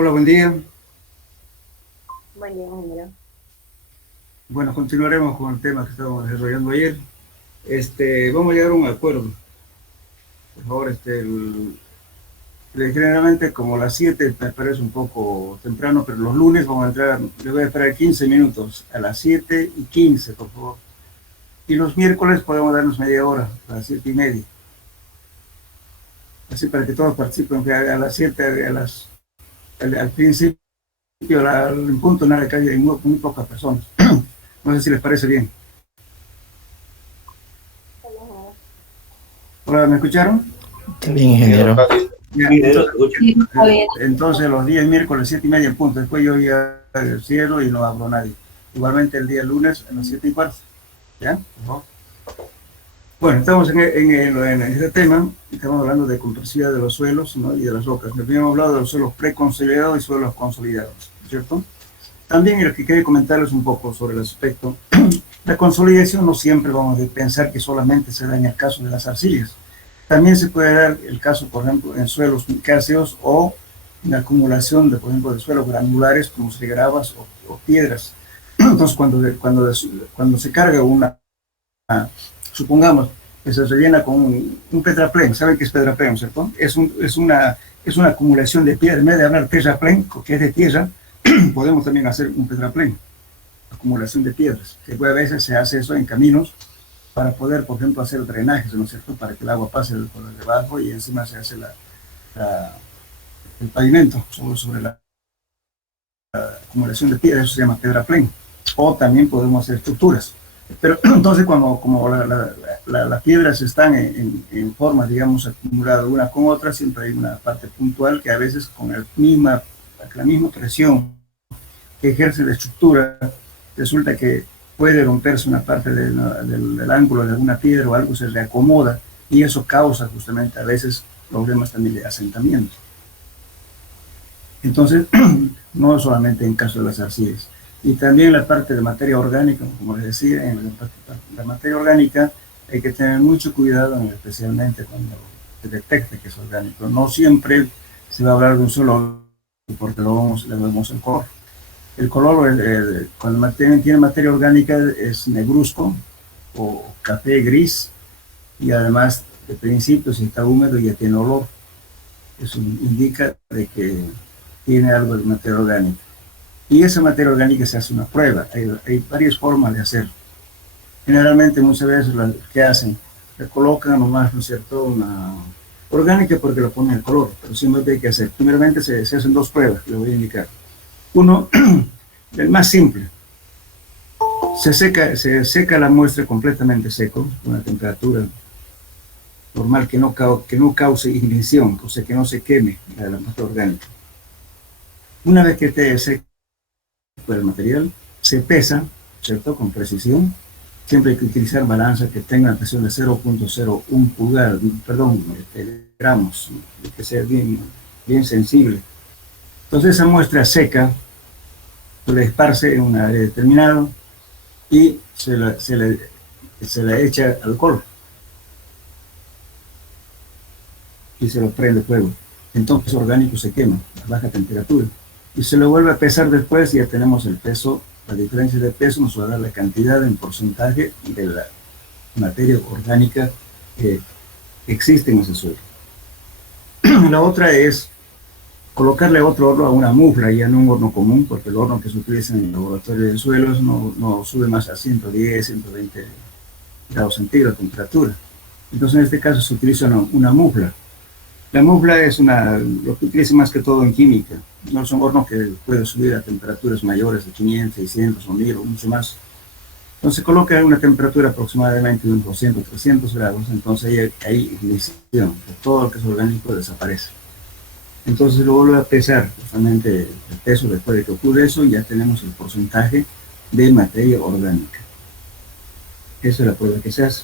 Hola, buen día. Buen día, ingeniero. Bueno, continuaremos con el tema que estábamos desarrollando ayer. Vamos a llegar a un acuerdo. Por favor, generalmente como las 7 me parece un poco temprano, pero los lunes vamos a entrar, le voy a esperar 15 minutos, a las 7:15, por favor. Y los miércoles podemos darnos media hora, a las 7:30. Así para que todos participen, que a las 7, al principio, en punto, en la calle hay muy pocas personas. No sé si les parece bien. Hola, ¿me escucharon? Está bien, ingeniero. Ya, Ingeniero, ¿se escucha? Sí, está bien. entonces los días miércoles 7:30 en punto. Después yo ya cierro y no hablo a nadie. Igualmente el día lunes a las 7:15. ¿Ya? Por favor. Bueno, estamos en este tema. Estamos hablando de compresividad de los suelos, ¿no? Y de las rocas. Habíamos hablado de los suelos preconsolidados y suelos consolidados, ¿cierto? También lo que quería comentarles un poco sobre el aspecto. La consolidación no siempre vamos a pensar que solamente se da en el caso de las arcillas. También se puede dar el caso, por ejemplo, en suelos calcáreos o la acumulación de, por ejemplo, de suelos granulares como de gravas o piedras. Entonces, cuando se carga supongamos que se rellena con un petraplén, ¿saben qué es petraplén, cierto? Es una acumulación de piedra. En vez de hablar petraplén, que es de tierra, podemos también hacer un petraplén, acumulación de piedras, que a veces se hace eso en caminos para poder, por ejemplo, hacer drenajes, ¿no es cierto?, para que el agua pase por debajo y encima se hace el pavimento sobre la acumulación de piedras, eso se llama pedraplén. O también podemos hacer estructuras. Pero entonces, como las piedras están en forma, digamos, acumuladas una con otra, siempre hay una parte puntual que a veces con la misma presión que ejerce la estructura, resulta que puede romperse una parte del ángulo de alguna piedra o algo se reacomoda y eso causa justamente a veces problemas también de asentamiento. Entonces, no solamente en caso de las arcillas. Y también la parte de materia orgánica, como les decía, en la materia orgánica hay que tener mucho cuidado, especialmente cuando se detecte que es orgánico. No siempre se va a hablar de un solo porque le vemos el color. El color, cuando tiene materia orgánica, es negruzco o café gris y además, de principio, si está húmedo ya tiene olor. Eso indica de que tiene algo de materia orgánica. Y esa materia orgánica se hace una prueba. Hay varias formas de hacerlo. Generalmente, muchas veces, ¿qué hacen? Le colocan nomás, ¿no es cierto?, una orgánica porque le ponen el color, pero siempre hay que hacer. Primeramente se hacen dos pruebas, que le voy a indicar. Uno, el más simple. Se seca la muestra completamente seco, con una temperatura normal que no cause ignición, o sea, que no se queme la materia orgánica. Una vez que esté seco el material, se pesa, ¿cierto?, con precisión. Siempre hay que utilizar balanza que tenga una presión de 0.01 pulgadas, perdón, gramos, que sea bien sensible. Entonces esa muestra seca se le esparce en un área determinada y se le echa alcohol y se lo prende fuego. Entonces orgánico se quema a baja temperatura y se lo vuelve a pesar después y ya tenemos el peso. La diferencia de peso nos va a dar la cantidad en porcentaje de la materia orgánica que existe en ese suelo. La otra es colocarle otro horno a una mufla, ya no un horno común, porque el horno que se utiliza en el laboratorio de suelos no sube más a 110, 120 grados centígrados de temperatura. Entonces en este caso se utiliza una mufla. La mufla es lo que utiliza más que todo en química. No son hornos que pueden subir a temperaturas mayores de 500, 600 o 1000 o mucho más. Entonces coloca una temperatura aproximadamente de unos 200, 300 grados, entonces hay ignición, todo lo que es orgánico desaparece. Entonces lo vuelve a pesar, justamente el peso después de que ocurre eso, y ya tenemos el porcentaje de materia orgánica. Esa es la prueba que se hace.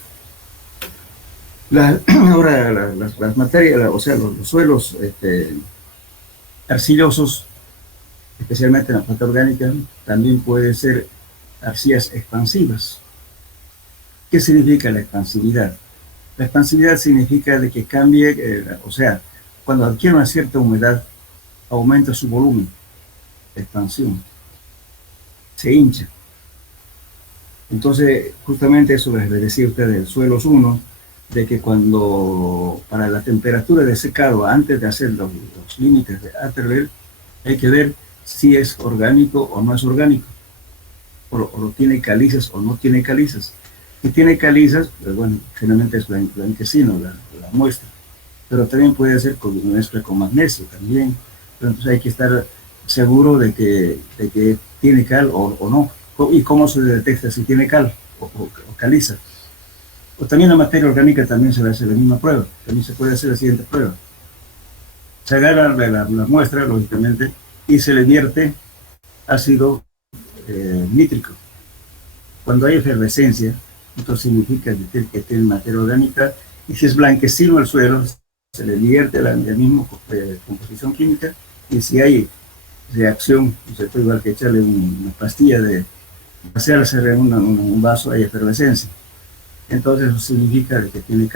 Ahora las materias, o sea, los suelos arcillosos, especialmente en la parte orgánica, también pueden ser arcillas expansivas. ¿Qué significa la expansividad? La expansividad significa de que cambie, o sea, cuando adquiere una cierta humedad, aumenta su volumen de expansión, se hincha. Entonces, justamente eso les decía a ustedes, el suelos 1, de que cuando para la temperatura de secado, antes de hacer los límites de Atterberg, hay que ver si es orgánico o no es orgánico, o tiene calizas o no tiene calizas. Si tiene calizas, pues bueno, generalmente es blanquecino la muestra, pero también puede ser con mezcla con magnesio también. Pero entonces hay que estar seguro de que tiene cal o no. ¿Y cómo se detecta si tiene cal o caliza? O también la materia orgánica también se le hace la misma prueba. También se puede hacer la siguiente prueba. Se agarra la muestra, lógicamente, y se le vierte ácido nítrico. Cuando hay efervescencia, esto significa que tiene materia orgánica, y si es blanquecino el suelo, se le vierte la misma composición química, y si hay reacción, se puede igual que echarle una pastilla de hacerse un vaso, hay efervescencia. Entonces eso significa que tiene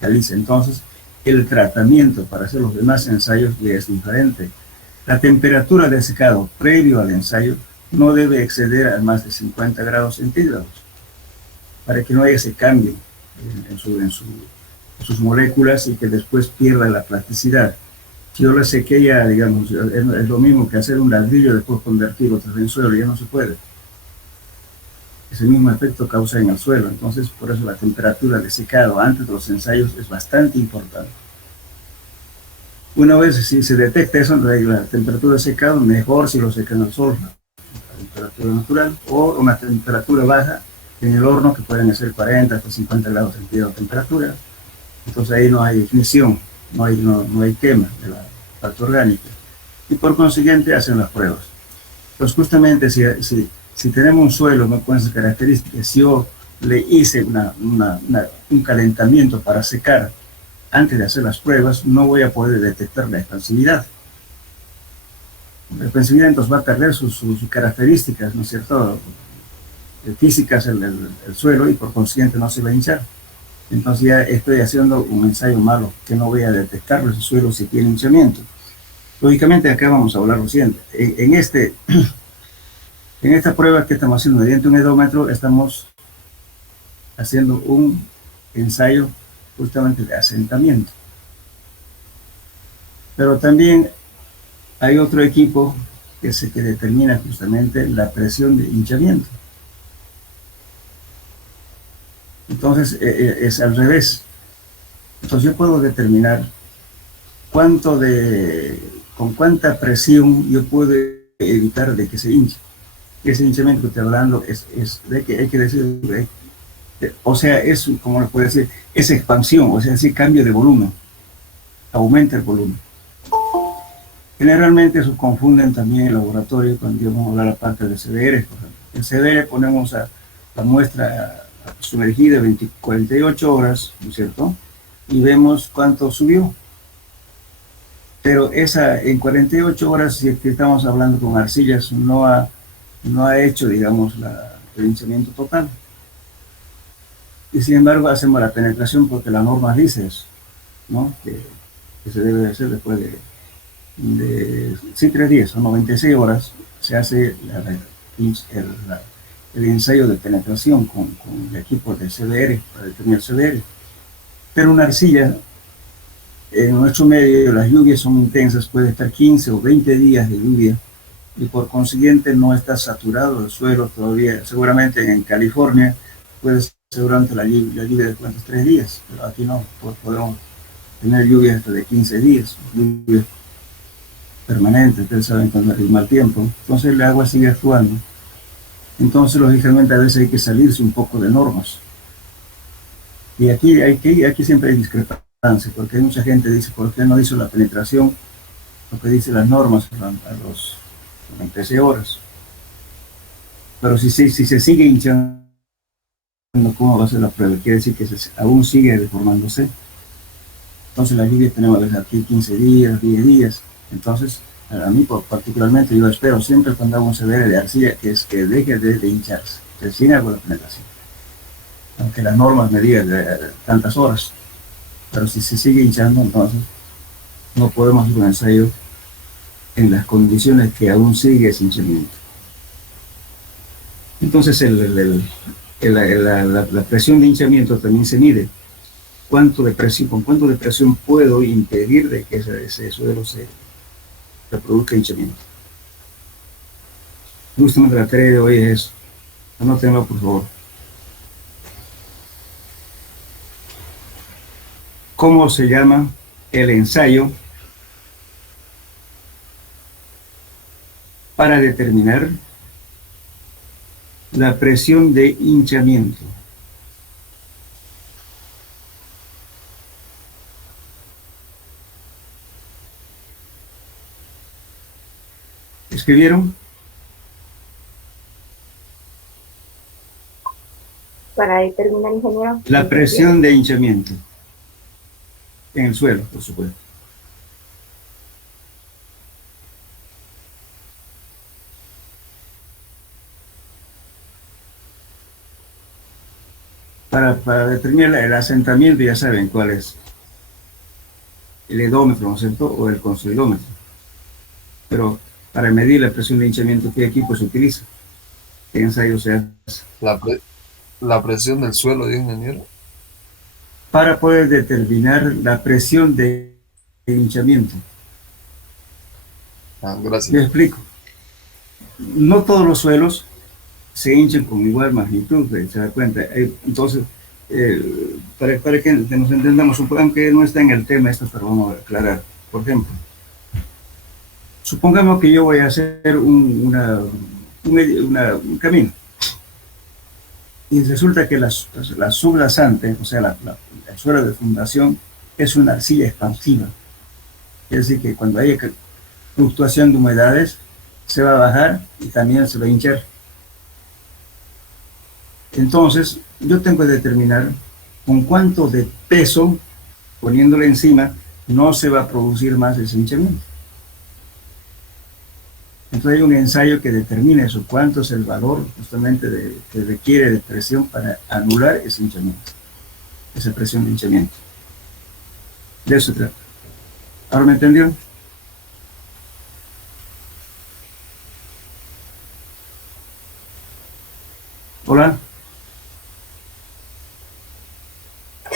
caliza. Entonces el tratamiento para hacer los demás ensayos ya es diferente. La temperatura de secado previo al ensayo no debe exceder a más de 50 grados centígrados para que no haya ese cambio en sus moléculas y que después pierda la plasticidad. Si yo la sequé ya, digamos, es lo mismo que hacer un ladrillo después convertirlo otra vez en suelo, ya no se puede. Ese mismo efecto causa en el suelo. Entonces, por eso la temperatura de secado antes de los ensayos es bastante importante. Una vez si se detecta eso, la temperatura de secado, mejor si lo secan al sol, a temperatura natural, o una temperatura baja en el horno, que pueden ser 40 hasta 50 grados centígrados de temperatura. Entonces ahí no hay ignición, no hay quema de la parte orgánica. Y por consiguiente hacen las pruebas. Pues justamente si tenemos un suelo con esas características, si yo le hice un calentamiento para secar antes de hacer las pruebas, no voy a poder detectar la expansividad. La expansividad entonces va a perder sus características, ¿no es cierto?, físicas el suelo, y por consiguiente no se va a hinchar. Entonces ya estoy haciendo un ensayo malo, que no voy a detectar el suelo si tiene hinchamiento. Lógicamente acá vamos a hablar lo siguiente. En esta prueba que estamos haciendo mediante un edómetro, estamos haciendo un ensayo justamente de asentamiento. Pero también hay otro equipo que determina justamente la presión de hinchamiento. Entonces es al revés. Entonces yo puedo determinar con cuánta presión yo puedo evitar de que se hinche. Ese hinchamiento que estoy hablando es de que hay que decir, o sea, es, como le puedo decir, es expansión, o sea, es cambio de volumen, aumenta el volumen. Generalmente eso confunden también en el laboratorio cuando vamos a hablar la parte de CDR. En CDR ponemos a la muestra sumergida 48 horas, ¿no es cierto?, y vemos cuánto subió. Pero en 48 horas, si estamos hablando con arcillas, no ha hecho, digamos, el hinchamiento total. Y sin embargo hacemos la penetración porque la norma dice eso, ¿no?, que se debe hacer después de 3 días o 96 horas, se hace el ensayo de penetración con el equipo de CDR para determinar CDR. Pero una arcilla, en nuestro medio las lluvias son intensas, puede estar 15 o 20 días de lluvia, y por consiguiente no está saturado el suelo todavía. Seguramente en California puede ser durante la lluvia de 3 días, pero aquí no, podemos tener lluvias hasta de 15 días, lluvias permanentes. Ustedes saben cuando hay mal tiempo, entonces el agua sigue actuando. Entonces lógicamente a veces hay que salirse un poco de normas, y aquí siempre hay discrepancia, porque hay mucha gente que dice, ¿por qué no hizo la penetración lo que dice las normas a los 96 horas? Pero si se sigue hinchando, ¿cómo va a ser la prueba? Quiere decir que aún sigue deformándose. Entonces la lluvia tenemos a veces aquí 15 días, 10 días. Entonces, a mí particularmente, yo espero siempre cuando hago un CDR de arcilla que deje de hincharse, que recién hago la penetración. Aunque las normas me digan de tantas horas. Pero si se sigue hinchando, entonces no podemos hacer un ensayo en las condiciones que aún sigue ese hinchamiento. Entonces la presión de hinchamiento también se mide. ¿Con cuánto de presión puedo impedir de que ese suelo se reproduzca hinchamiento? Justamente la tarea de hoy es eso. Anótenlo, por favor. ¿Cómo se llama el ensayo para determinar la presión de hinchamiento? ¿Escribieron? Para determinar, ingeniero. La presión de hinchamiento en el suelo, por supuesto. Para determinar el asentamiento, ya saben cuál es. El edómetro, ¿no es cierto? O el consolidómetro. Pero para medir la presión de hinchamiento, ¿qué equipo se utiliza? ¿Qué ensayo se hace? La presión del suelo, dijo ingeniero. Para poder determinar la presión de hinchamiento. Gracias. Yo explico. No todos los suelos se hinchan con igual magnitud, se da cuenta. Entonces, para que nos entendamos, aunque no está en el tema esto, pero vamos a aclarar. Por ejemplo, supongamos que yo voy a hacer un camino. Y resulta que la sublazante, o sea, el suelo de fundación, es una arcilla expansiva. Es decir, que cuando haya fluctuación de humedades, se va a bajar y también se va a hinchar. Entonces, yo tengo que determinar con cuánto de peso, poniéndole encima, no se va a producir más ese hinchamiento. Entonces hay un ensayo que determina eso, cuánto es el valor justamente que requiere de presión para anular ese hinchamiento, esa presión de hinchamiento. De eso se trata. ¿Ahora me entendió? ¿Hola?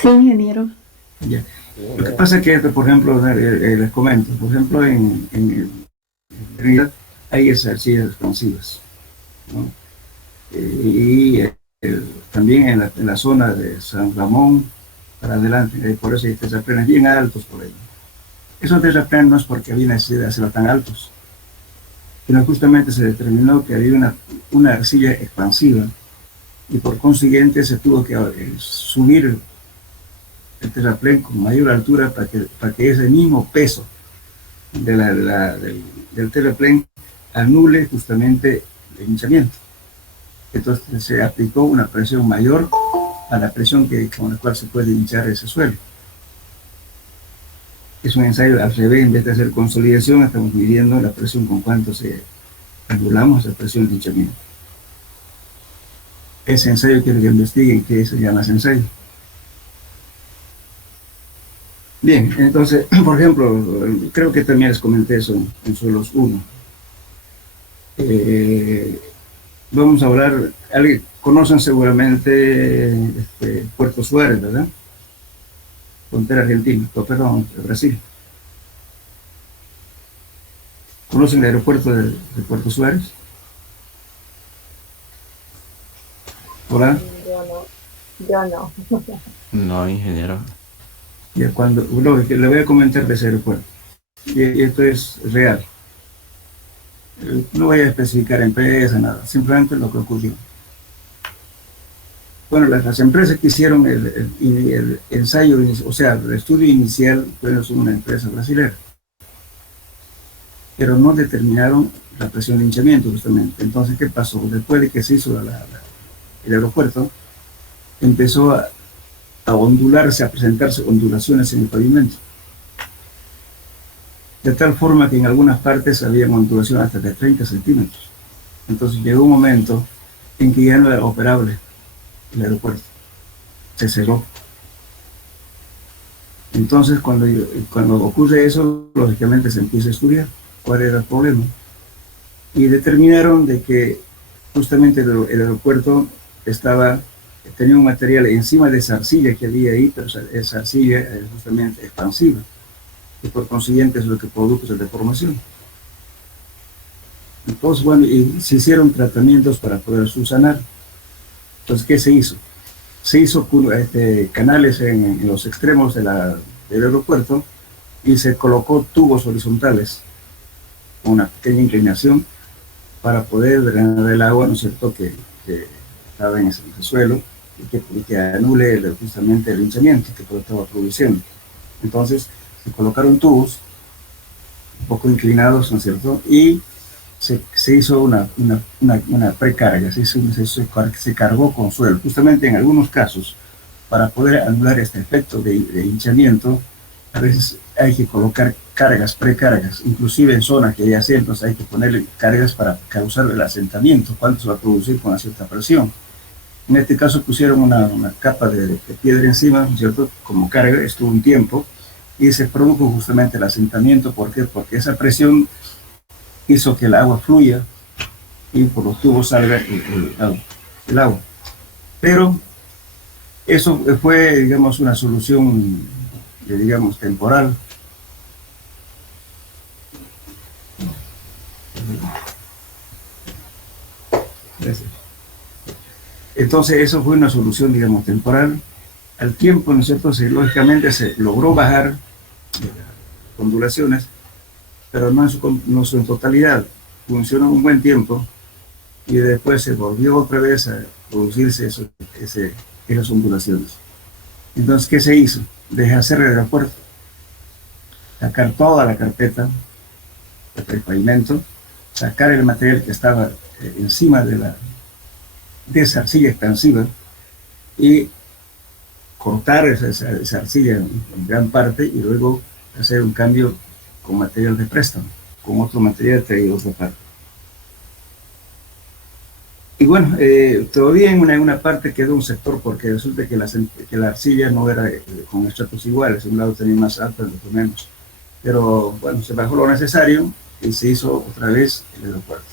Sí, ingeniero. Ya. Lo que pasa es que, por ejemplo, les comento, por ejemplo, en realidad hay esas arcillas expansivas, ¿no? También en la zona de San Ramón para adelante, por eso hay terraplenes bien altos por ahí. Esos terraplenes no es porque había necesidad de hacerlos tan altos, sino justamente se determinó que había una arcilla expansiva y por consiguiente se tuvo que subir el terraplén con mayor altura para que ese mismo peso del terraplén anule justamente el hinchamiento. Entonces se aplicó una presión mayor a la presión con la cual se puede hinchar ese suelo. Es un ensayo al revés, en vez de hacer consolidación, estamos midiendo la presión con cuánto anulamos esa presión de hinchamiento. Ese ensayo quiero que investiguen qué se llama ese ensayo. Bien, entonces, por ejemplo, creo que también les comenté eso en suelos 1. Vamos a hablar, conocen seguramente Puerto Suárez, ¿verdad? Frontera argentina, perdón, Brasil. ¿Conocen el aeropuerto de Puerto Suárez? ¿Hola? Yo no. No, ingeniero. Ya le voy a comentar de ese aeropuerto. Y esto es real. No voy a especificar empresa, nada, simplemente lo que ocurrió. Bueno, las empresas que hicieron el ensayo, o sea, el estudio inicial, son una empresa brasileña, pero no determinaron la presión de hinchamiento justamente. Entonces, ¿qué pasó? Después de que se hizo el aeropuerto, empezó a ondularse, a presentarse ondulaciones en el pavimento. De tal forma que en algunas partes había ondulaciones hasta de 30 centímetros. Entonces llegó un momento en que ya no era operable el aeropuerto. Se cerró. Entonces cuando ocurre eso, lógicamente se empieza a estudiar. cuál era el problema. Y determinaron de que justamente el aeropuerto tenía un material encima de esa arcilla que había ahí, pero esa arcilla es justamente expansiva, y por consiguiente es lo que produjo esa deformación. Entonces, bueno, y se hicieron tratamientos para poder subsanar. Entonces, ¿qué se hizo? Se hizo canales en los extremos del aeropuerto y se colocó tubos horizontales con una pequeña inclinación para poder drenar el agua, ¿no es cierto?, que estaba en ese suelo y que anule justamente el hinchamiento que estaba produciendo. Entonces, se colocaron tubos un poco inclinados, ¿no es cierto?, y se hizo una precarga, se cargó con suelo. Justamente en algunos casos, para poder anular este efecto de hinchamiento, a veces hay que colocar precargas, inclusive en zonas que hay asientos hay que ponerle cargas para causar el asentamiento, cuando se va a producir con una cierta presión. En este caso pusieron una capa de piedra encima, ¿no es cierto?, como carga, estuvo un tiempo, y se produjo justamente el asentamiento. ¿Por qué? Porque esa presión hizo que el agua fluya y por los tubos salga el agua. Pero eso fue, digamos, una solución, digamos, temporal. Gracias. Entonces, eso fue una solución, digamos, temporal. Al tiempo, ¿no es cierto?, lógicamente se logró bajar las ondulaciones, pero no en totalidad. Funcionó un buen tiempo y después se volvió otra vez a producirse esas ondulaciones. Entonces, ¿qué se hizo? Deshacer el aeropuerto, sacar toda la carpeta del pavimento, sacar el material que estaba encima de esa arcilla expansiva y cortar esa arcilla en gran parte y luego hacer un cambio con material de préstamo, con otro material traído de otra parte. Y bueno, todavía en una parte quedó un sector, porque resulta que la arcilla no era con estratos iguales, un lado tenía más alto, el otro menos. Pero bueno, se bajó lo necesario y se hizo otra vez el aeropuerto.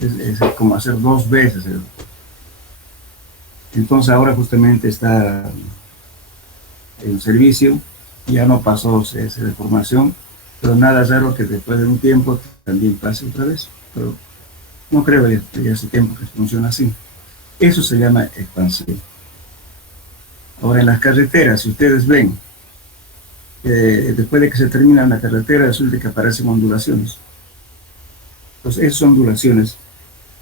Es como hacer 2 veces el aeropuerto. Entonces ahora justamente está en servicio, ya no pasó esa deformación, pero nada raro que después de un tiempo también pase otra vez. Pero no creo, ya hace tiempo que funciona así. Eso se llama expansión. Ahora en las carreteras, si ustedes ven, después de que se termina la carretera, resulta que aparecen ondulaciones. Entonces esas ondulaciones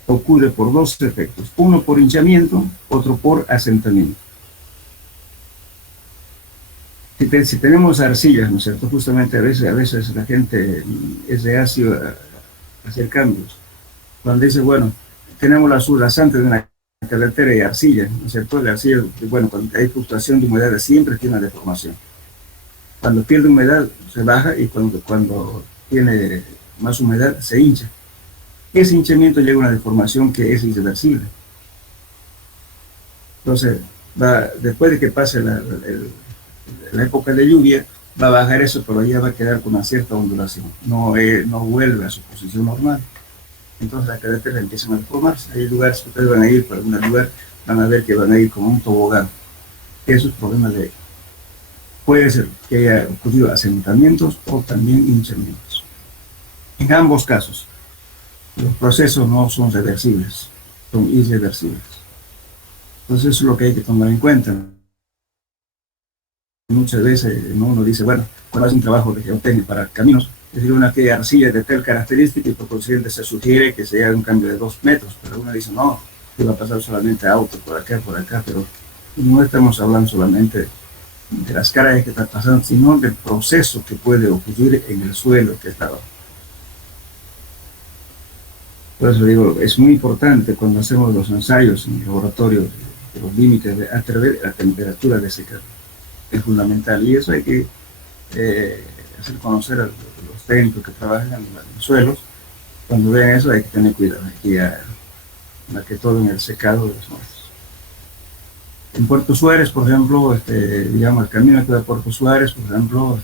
ocurren por 2 efectos. Uno por hinchamiento, otro por asentamiento. Si tenemos arcillas, ¿no es cierto? Justamente a veces la gente es reacio a hacer cambios. Cuando dice, bueno, tenemos las rasante de una carretera y arcilla, ¿no es cierto? La arcilla, bueno, cuando hay fluctuación de humedad siempre tiene una deformación. Cuando pierde humedad se baja y cuando tiene más humedad se hincha. Ese hinchamiento llega a una deformación que es irreversible. Entonces, después de que pase la época de lluvia, va a bajar eso, pero ya va a quedar con una cierta ondulación. No vuelve a su posición normal. Entonces las carreteras empiezan a deformarse. Hay lugares que ustedes van a ir por algún lugar, van a ver que van a ir como un tobogán. Eso es problema puede ser que haya ocurrido asentamientos o también hinchamientos. En ambos casos, los procesos no son reversibles, son irreversibles. Entonces eso es lo que hay que tomar en cuenta. Muchas veces uno dice, bueno, cuando hace un trabajo de geotecnia para caminos, es decir, una arcilla de tal característica y por consiguiente se sugiere que se haga un cambio de 2 metros, pero uno dice, no, que va a pasar solamente autos por acá, pero no estamos hablando solamente de las cargas que están pasando, sino del proceso que puede ocurrir en el suelo que está abajo. Por eso digo, es muy importante cuando hacemos los ensayos en el laboratorio de los límites de la temperatura de secado. Es fundamental y eso hay que hacer conocer a los técnicos que trabajan en los suelos. Cuando vean eso hay que tener cuidado, aquí más que todo en el secado de los muertos. En Puerto Suárez, por ejemplo, digamos, el camino que va a Puerto Suárez, por ejemplo,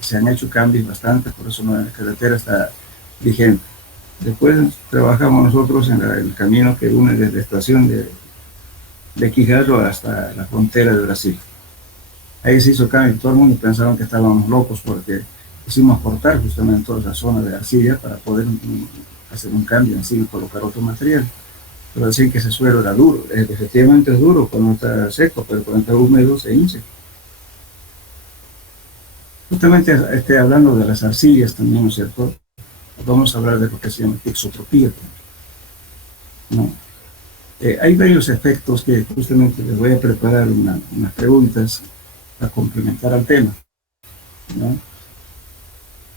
se han hecho cambios bastante, por eso la carretera está vigente. Después trabajamos nosotros en el camino que une desde la estación de Quijallo hasta la frontera de Brasil. Ahí se hizo cambio y todo el mundo pensaban que estábamos locos porque hicimos cortar justamente toda esa zona de arcilla para poder hacer un cambio en sí y colocar otro material. Pero decían que ese suelo era duro. Efectivamente es duro cuando está seco, pero cuando está húmedo se hincha. Justamente hablando de las arcillas también, ¿no es cierto? Vamos a hablar de lo que se llama tixotropía, ¿no? Hay varios efectos que justamente les voy a preparar unas preguntas para complementar al tema, ¿no?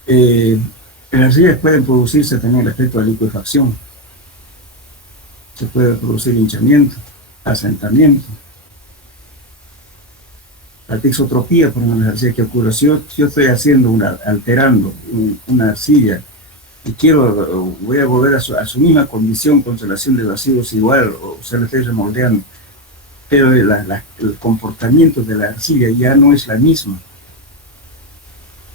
En las arcillas pueden producirse también el efecto de liquefacción. Se puede producir hinchamiento, asentamiento. La tixotropía, por ejemplo, la arcilla que ocurre, si yo estoy alterando una arcilla y voy a volver a su misma condición, conservación de vacíos igual, o se le estoy remoldeando, pero el comportamiento de la arcilla ya no es la misma.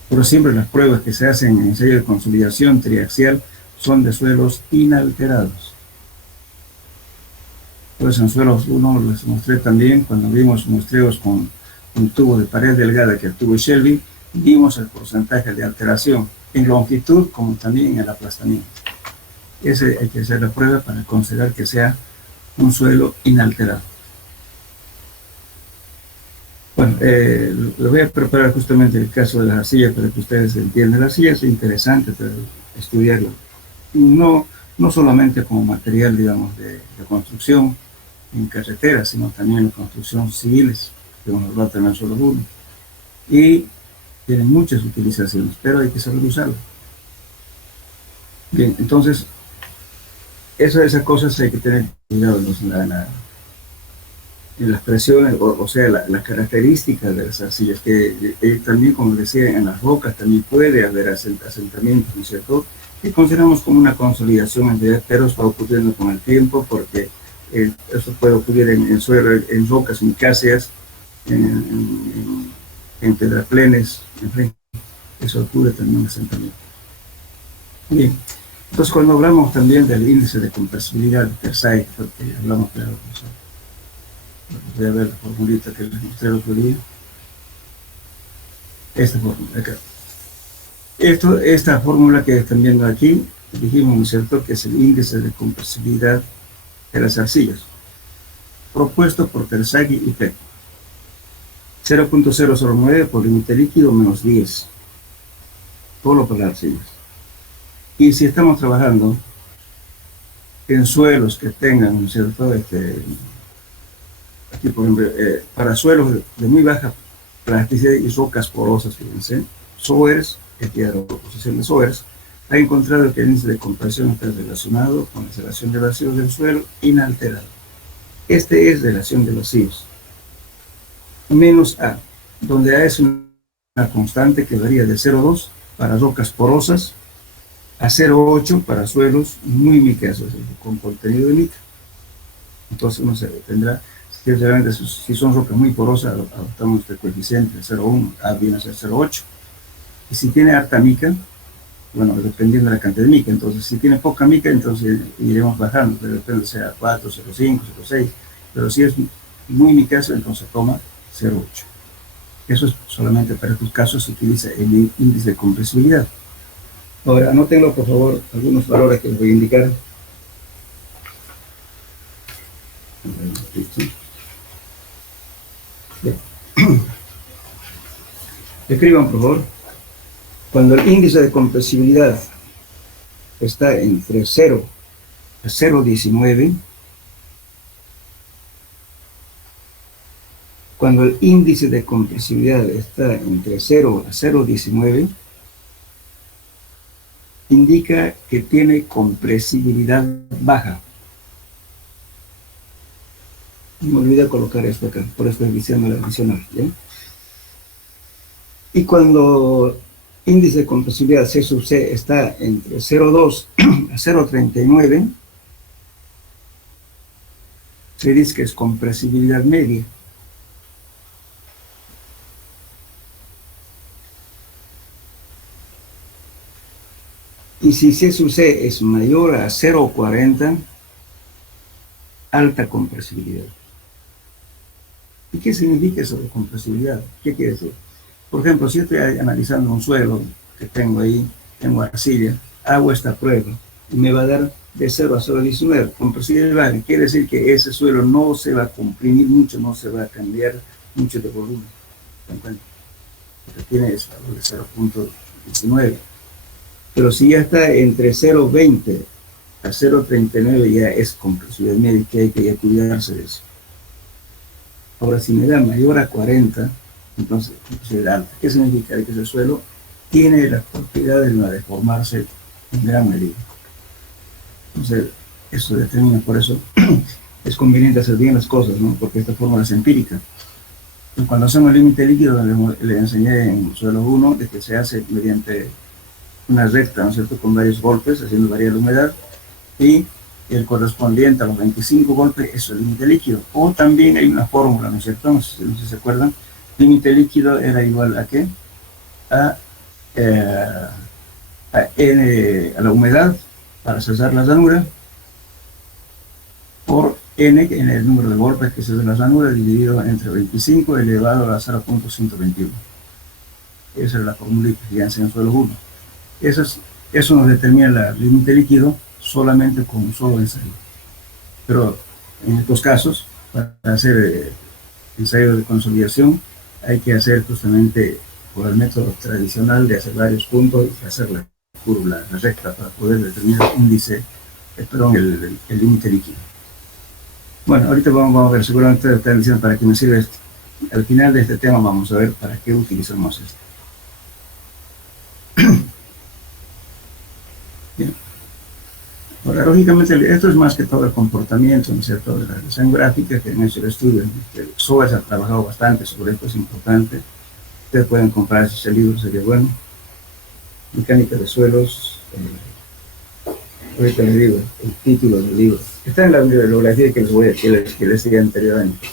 Pero siempre las pruebas que se hacen en ensayo de consolidación triaxial son de suelos inalterados. Pues en suelos 1 les mostré también, cuando vimos muestreos con un tubo de pared delgada que el tubo Shelby, vimos el porcentaje de alteración en longitud como también en el aplastamiento. Ese hay que hacer la prueba para considerar que sea un suelo inalterado. Bueno, les voy a preparar justamente el caso de las arcillas para que ustedes entiendan. Las arcillas es interesante estudiarlo, no solamente como material, digamos, de construcción en carreteras, sino también en construcciones civiles, que vamos a hablar también solo uno. Y tienen muchas utilizaciones, pero hay que saber usarlo. Bien, entonces, esas cosas hay que tener cuidado en las presiones, o sea, las características de las arcillas, que también, como decía, en las rocas también puede haber asentamientos, ¿no es cierto? Que consideramos como una consolidación, pero está ocurriendo con el tiempo, porque eso puede ocurrir en suelo, en rocas micáceas, en pedraplenes, en fin, eso ocurre también en asentamiento. Bien, entonces cuando hablamos también del índice de compresibilidad de Tersay, porque hablamos de algo, voy a ver la formulita que les mostré el otro día. Esta fórmula acá. Esta fórmula que están viendo aquí, dijimos, ¿no es cierto?, que es el índice de compresibilidad de las arcillas, propuesto por Terzaghi y Peck. 0.009 por límite líquido menos 10. Todo para las arcillas. Y si estamos trabajando en suelos que tengan, ¿no es cierto?, aquí por ejemplo, para suelos de muy baja plasticidad y rocas porosas, fíjense, Soers, la proposición de Soers, ha encontrado que el índice de compresión está relacionado con la relación de vacíos del suelo inalterado. Este es relación de vacíos. Menos A, donde A es una constante que varía de 0,2 para rocas porosas a 0,8 para suelos muy micasos, con contenido de mica. Entonces uno se tendrá, si son rocas muy porosas, adoptamos este coeficiente de 0,1, A viene a ser 0,8. Y si tiene harta mica, bueno, dependiendo de la cantidad de mica, entonces si tiene poca mica, entonces iremos bajando, pero depende sea 4, 0,5, 0,6, pero si es muy micaso, entonces toma 0,8. Eso es solamente para estos casos se utiliza el índice de compresibilidad. Ahora, anótenlo por favor, algunos valores que les voy a indicar. Escriban por favor. Cuando el índice de compresibilidad está entre 0 a 0,19, cuando el índice de compresibilidad está entre 0 a 0,19, indica que tiene compresibilidad baja. Me olvidé colocar esto acá, por eso estoy diciendo la adicional, ¿bien? Y cuando índice de compresibilidad C sub C está entre 0,2 a 0,39, se dice que es compresibilidad media. Y si C sub C es mayor a 0,40, alta compresibilidad. ¿Y qué significa eso de compresibilidad? ¿Qué quiere decir? Por ejemplo, si estoy analizando un suelo que tengo ahí, tengo arcilla, hago esta prueba y me va a dar de 0 a 0,19. Compresibilidad quiere decir que ese suelo no se va a comprimir mucho, no se va a cambiar mucho de volumen. ¿Se dan cuenta? Porque tiene ese valor de 0,19. Pero si ya está entre 0,20 a 0,39 ya es compresibilidad. Mire que hay que cuidarse de eso. Ahora, si me da mayor a 40, entonces compresibilidad alta. ¿Qué significa? Que ese suelo tiene las propiedades de deformarse en gran medida. Entonces, eso determina, por eso es conveniente hacer bien las cosas, ¿no? Porque esta fórmula es empírica. Y cuando hacemos el límite líquido, le enseñé en suelo 1 de que se hace mediante una recta, ¿no es cierto?, con varios golpes, haciendo variar la humedad, y el correspondiente a los 25 golpes es el límite líquido. O también hay una fórmula, ¿no es cierto? No sé si se acuerdan. Límite líquido era igual a ¿qué? A la humedad para cesar la llanura por n, que en el número de golpes que cesa la llanura, dividido entre 25 elevado a la 0,121. Esa es la fórmula que ya enseñó en suelo 1. Eso nos determina el límite líquido solamente con un solo ensayo. Pero en estos casos, para hacer ensayos de consolidación, hay que hacer justamente por el método tradicional de hacer varios puntos y hacer la curva, la recta, para poder determinar el índice, el límite líquido. Bueno, ahorita vamos a ver, seguramente están diciendo para qué me sirve esto. Al final de este tema vamos a ver para qué utilizamos esto. Bien. Ahora, lógicamente, esto es más que todo el comportamiento, ¿no es cierto?, de la relación gráfica que en hecho el estudio. SOAS ha trabajado bastante sobre esto, es importante. Ustedes pueden comprar ese libro, sería bueno. Mecánica de suelos. Ahorita les digo el título del libro. Está en la bibliografía que les di anteriormente.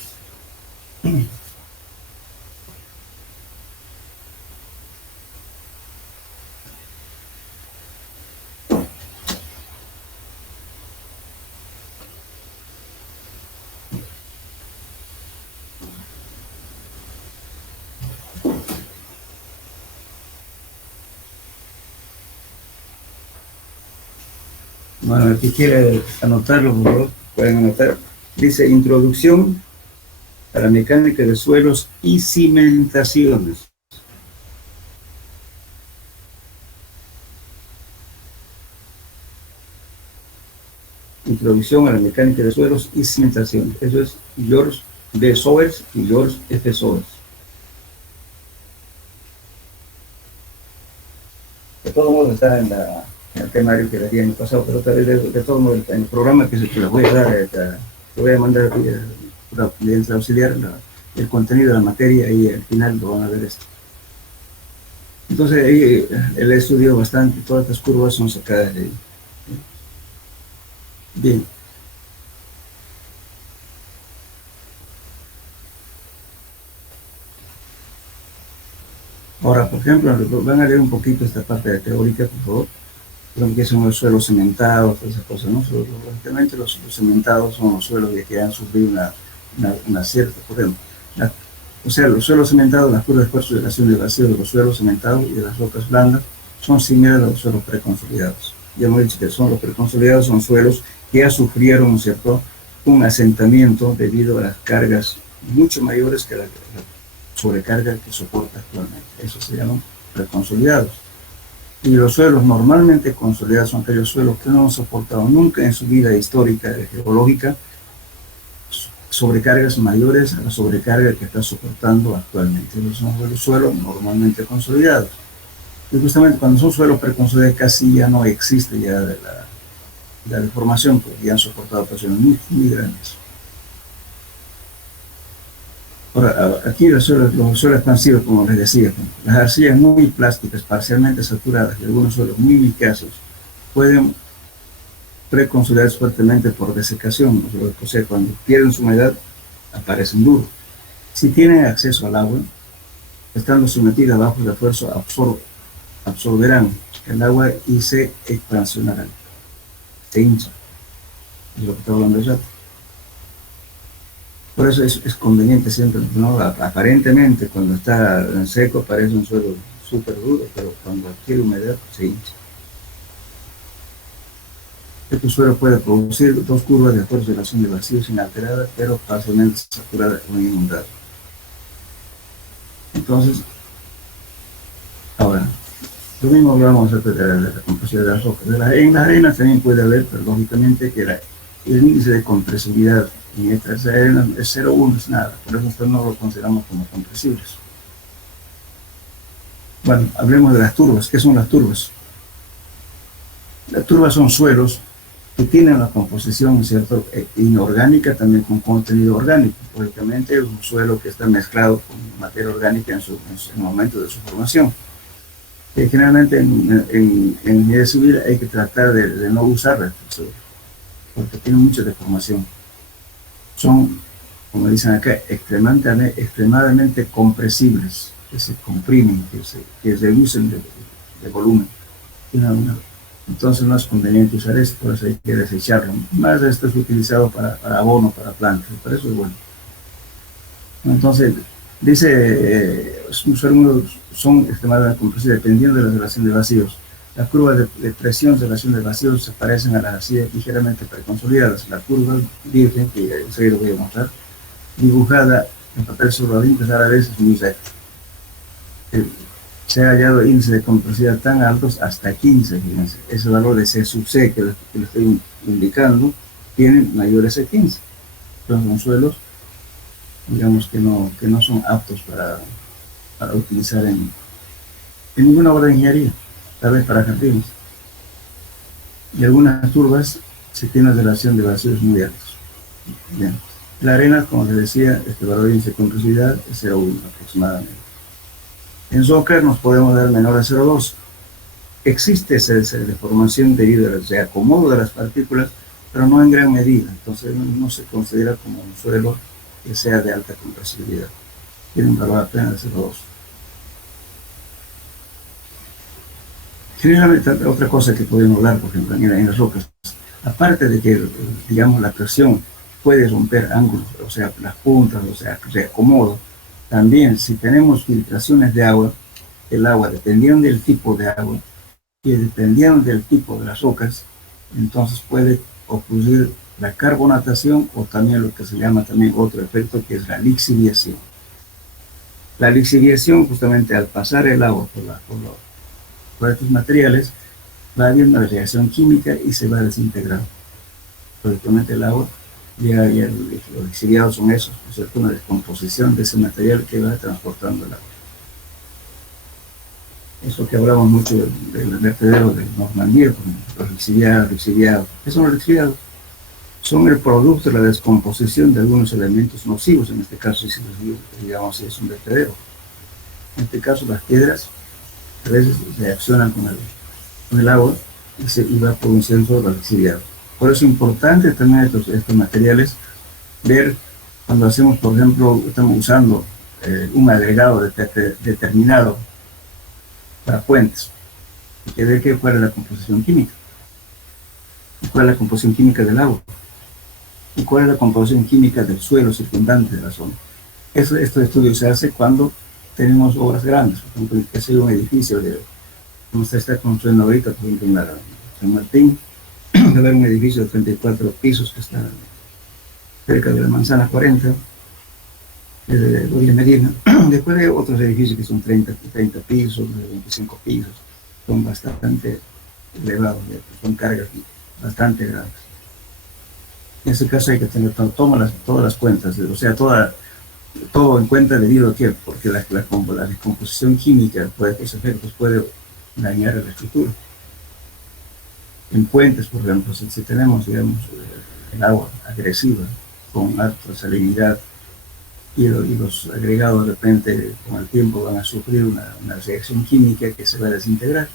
Bueno, el que quiere anotarlo, por favor, pueden anotar. Dice Introducción a la mecánica de suelos y cimentaciones. Introducción a la mecánica de suelos y cimentaciones. Eso es George D. Soers y George F. Soers. De todos modos está en el temario que le di el año pasado, pero tal vez de todos modos en el programa que les voy a dar, te voy a mandar mediante auxiliar el contenido de la materia y al final lo van a ver esto. Entonces ahí él estudió bastante, todas estas curvas son sacadas de ahí. Bien. Ahora, por ejemplo, van a leer un poquito esta parte de teórica, por favor. Que son los suelos cementados, esas cosas, ¿no? Lógicamente los cementados son los suelos que han sufrido una cierta, por ejemplo, o sea, los suelos cementados, las curvas de esfuerzo de relación de vacío de los suelos cementados y de las rocas blandas son similares a los suelos preconsolidados. Ya hemos dicho que los preconsolidados son suelos que ya sufrieron, ¿cierto?, un asentamiento debido a las cargas mucho mayores que la sobrecarga que soporta actualmente. Eso se llaman preconsolidados. Y los suelos normalmente consolidados son aquellos suelos que no han soportado nunca en su vida histórica geológica sobrecargas mayores a la sobrecarga que está soportando actualmente. Esos son los suelos normalmente consolidados. Y justamente cuando son suelos preconsolidados casi ya no existe ya la deformación, porque ya han soportado presiones muy grandes. Ahora, aquí los suelos expansivos, como les decía, las arcillas muy plásticas, parcialmente saturadas y algunos suelos muy micasos pueden preconsolidarse fuertemente por desecación, o sea, cuando pierden su humedad aparecen duros. Si tienen acceso al agua, estando sometidas bajo el esfuerzo, absorberán el agua y se expansionará, se hincha, es lo que estaba hablando ya. Por eso es conveniente siempre, ¿no? Aparentemente cuando está en seco parece un suelo súper duro, pero cuando adquiere humedad se hincha. Este suelo puede producir dos curvas de fuerza de relación de vacíos inalteradas, pero parcialmente saturadas o inundadas. Entonces, ahora, lo mismo hablamos de la composición de las rocas. En las arenas también puede haber, pero lógicamente que el índice de compresibilidad en estas arenas es 0,1, es nada, por eso nosotros no lo consideramos como compresibles. Bueno, hablemos de las turbas. ¿Qué son las turbas? Las turbas son suelos que tienen una composición, ¿cierto?, inorgánica también con contenido orgánico. Lógicamente es un suelo que está mezclado con materia orgánica en el momento de su formación. Generalmente en ingeniería civil hay que tratar de no usarla, porque tiene mucha deformación. Son, como dicen acá, extremadamente compresibles, que se comprimen, que reducen de volumen. Entonces no es conveniente usar esto, por eso hay que desecharlo. Más esto es utilizado para abono, para plantas, por eso es bueno. Entonces, dice, son extremadamente compresibles dependiendo de la relación de vacíos. Las curvas de presión de relación de vacíos se parecen a las así ligeramente preconsolidadas. La curva virgen, que enseguida lo voy a mostrar, dibujada en papel soldadín, que a veces es muy recta. Se ha hallado índices de compresibilidad tan altos hasta 15, fíjense. Ese valor de C sub C que le estoy indicando tienen mayores de 15. Entonces son suelos, digamos, que no son aptos para utilizar en ninguna obra de ingeniería, tal vez para jardines. Y algunas turbas se tienen una relación de vacíos muy altos. Bien. La arena, como les decía, este valor de índice de compresibilidad es 0,1 aproximadamente. En Zócar nos podemos dar menor a 0,2. Existe esa deformación debido al reacomodo de las partículas, pero no en gran medida. Entonces no se considera como un suelo que sea de alta compresibilidad. Tiene un valor apenas de 0,2. Generalmente, otra cosa que podemos hablar, por ejemplo, en las rocas, aparte de que, digamos, la presión puede romper ángulos, o sea, las puntas, o sea, reacomodo, también si tenemos filtraciones de agua, el agua, dependiendo del tipo de agua y dependiendo del tipo de las rocas, entonces puede ocurrir la carbonatación o también lo que se llama también otro efecto que es la lixiviación. La lixiviación, justamente al pasar el agua por estos materiales, va habiendo una reacción química y se va desintegrando. Prácticamente el agua llega y los lixiviados son esos, es una descomposición de ese material que va transportando el agua. Eso que hablamos mucho del vertedero de Normandía, los lixiviados. ¿Qué son los lixiviados? Son el producto de la descomposición de algunos elementos nocivos, en este caso, si digamos, es un vertedero. En este caso, las piedras a veces reaccionan con el agua y va produciendo los lixiviados. Por eso es importante también estos materiales, ver cuando hacemos, por ejemplo, estamos usando un agregado determinado para puentes, hay que ver cuál es la composición química, y cuál es la composición química del agua, y cuál es la composición química del suelo circundante de la zona. Estos estudios se hacen cuando tenemos obras grandes, por ejemplo, que sea un edificio como se está construyendo ahorita, por ejemplo, en San Martín, va a haber un edificio de 34 pisos que está cerca de la Manzana 40, de Doria Medina. Después hay otros edificios que son 30 pisos, 25 pisos, son bastante elevados, son cargas bastante grandes. En ese caso hay que tener todas las cuentas, o sea, todo en cuenta debido a que, porque la descomposición química puede, esos efectos puede dañar la estructura. En puentes, por ejemplo, si tenemos, digamos, el agua agresiva con alta salinidad y los agregados de repente con el tiempo van a sufrir una reacción química que se va a desintegrar.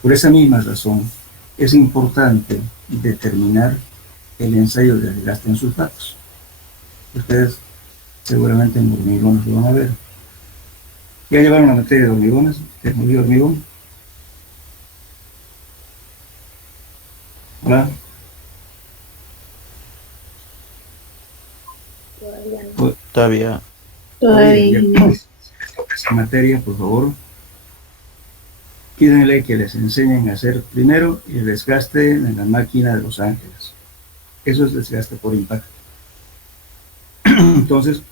Por esa misma razón es importante determinar el ensayo de desgaste en sulfatos. Ustedes seguramente en hormigones lo van a ver. ¿Ya llevaron la materia de hormigones? ¿Termolía hormigón? ¿verdad? Todavía no. Pues, Todavía. oye, Todavía. esa materia, por favor, pídenle que les enseñen a hacer primero el desgaste en la máquina de Los Ángeles. Eso es desgaste por impacto. Entonces,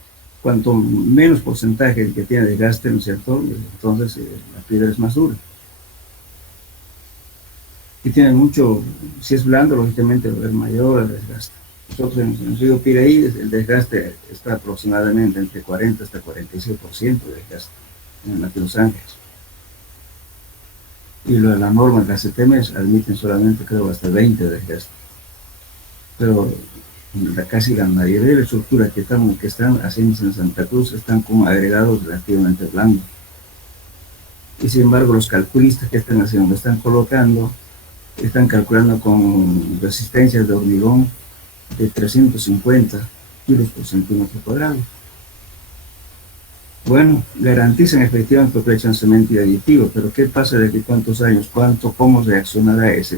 cuanto menos porcentaje que tiene desgaste, ¿no es cierto? Entonces la piedra es más dura. Y tiene mucho, si es blando, lógicamente va a haber mayor el desgaste. Nosotros en el río Piraí, el desgaste está aproximadamente entre 40 hasta 46% de desgaste en el mar de Los Ángeles. Y lo de la norma de las CTMs admiten solamente, creo, hasta 20 de desgaste. Pero casi la mayoría de las estructuras que están haciendo en Santa Cruz están con agregados relativamente blandos. Y sin embargo, los calculistas que están haciendo, están calculando con resistencias de hormigón de 350 kilos por centímetro cuadrado. Bueno, garantizan efectivamente porque le echan cemento y aditivo, pero ¿qué pasa de aquí cuántos años? ¿Cómo reaccionará esa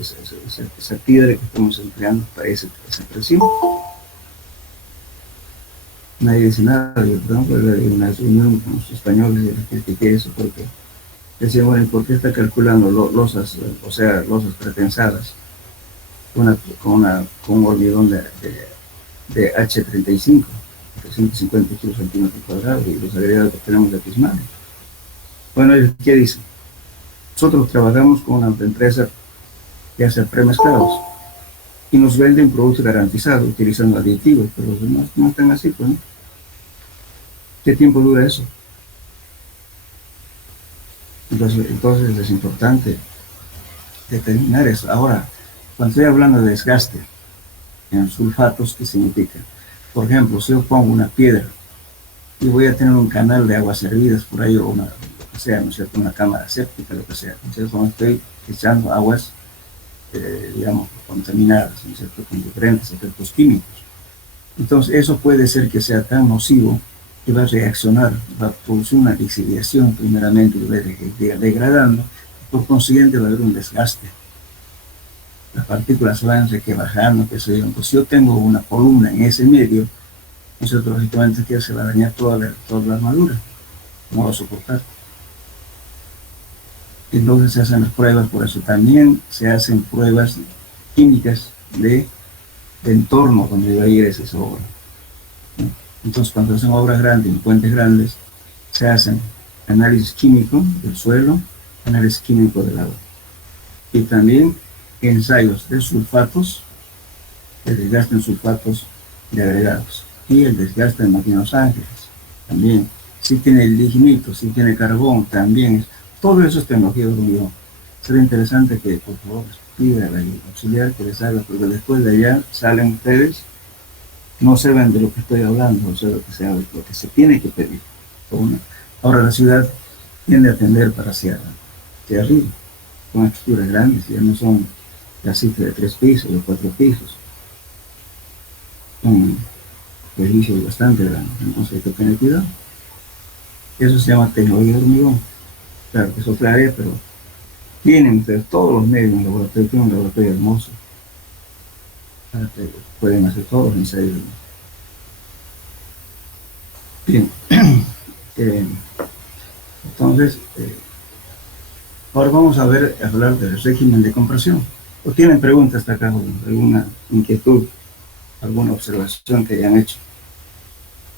piedra que estamos empleando para esa presión? Nadie dice nada. Yo, por ejemplo, en una reunión con los españoles y les critiqué eso porque decían, bueno, ¿por qué está calculando losas pretensadas con un hormigón de H35, 350 kilos centímetros cuadrados, y los agregados que tenemos de Pismano? Bueno, ¿qué dicen? Nosotros trabajamos con una empresa que hace premezclados y nos venden productos garantizados utilizando aditivos, pero los demás no están así, pues, ¿no? ¿Qué tiempo dura eso? Entonces es importante determinar eso. Ahora, cuando estoy hablando de desgaste en sulfatos, ¿qué significa? Por ejemplo, si yo pongo una piedra y voy a tener un canal de aguas hervidas por ahí, o lo que sea, ¿no es cierto?, una cámara séptica, lo que sea, ¿no es cierto?, cuando estoy echando aguas, digamos, contaminadas, ¿no es cierto?, con diferentes efectos químicos. Entonces, eso puede ser que sea tan nocivo que va a reaccionar, va a producir una lixiviación primeramente, y va a ir degradando, por consiguiente va a haber un desgaste. Las partículas van bajando, qué sé yo. Entonces, si yo tengo una columna en ese medio, nosotros lógicamente que se va a dañar toda la armadura, no va a soportar. Entonces se hacen las pruebas, por eso también se hacen pruebas químicas de entorno donde va a ir esa obra. Entonces, cuando hacen obras grandes, en puentes grandes, se hacen análisis químico del suelo, análisis químico del agua. Y también ensayos de sulfatos, el desgaste en sulfatos de agregados. Y el desgaste en máquina Los Ángeles, también. Si tiene lignito, si tiene carbón, también. Todo eso es tecnología de hormigón. Sería interesante que, por favor, pida al auxiliar que les haga, porque después de allá salen ustedes, no se ven de lo que estoy hablando, o sea, lo que se tiene que pedir. Ahora la ciudad tiende a tender para hacia arriba, con estructuras grandes, ya no son casitas de 3 pisos, de 4 pisos. Son edificios bastante grandes, entonces hay que tener cuidado. Eso se llama tecnología de hormigón. Claro que es otra área, pero tienen ustedes todos los medios en el laboratorio, tienen un laboratorio hermoso. Pueden hacer todos los ensayos. Bien. Entonces, ahora vamos a hablar del régimen de compresión. ¿O tienen preguntas hasta acá? ¿Alguna inquietud? ¿Alguna observación que hayan hecho?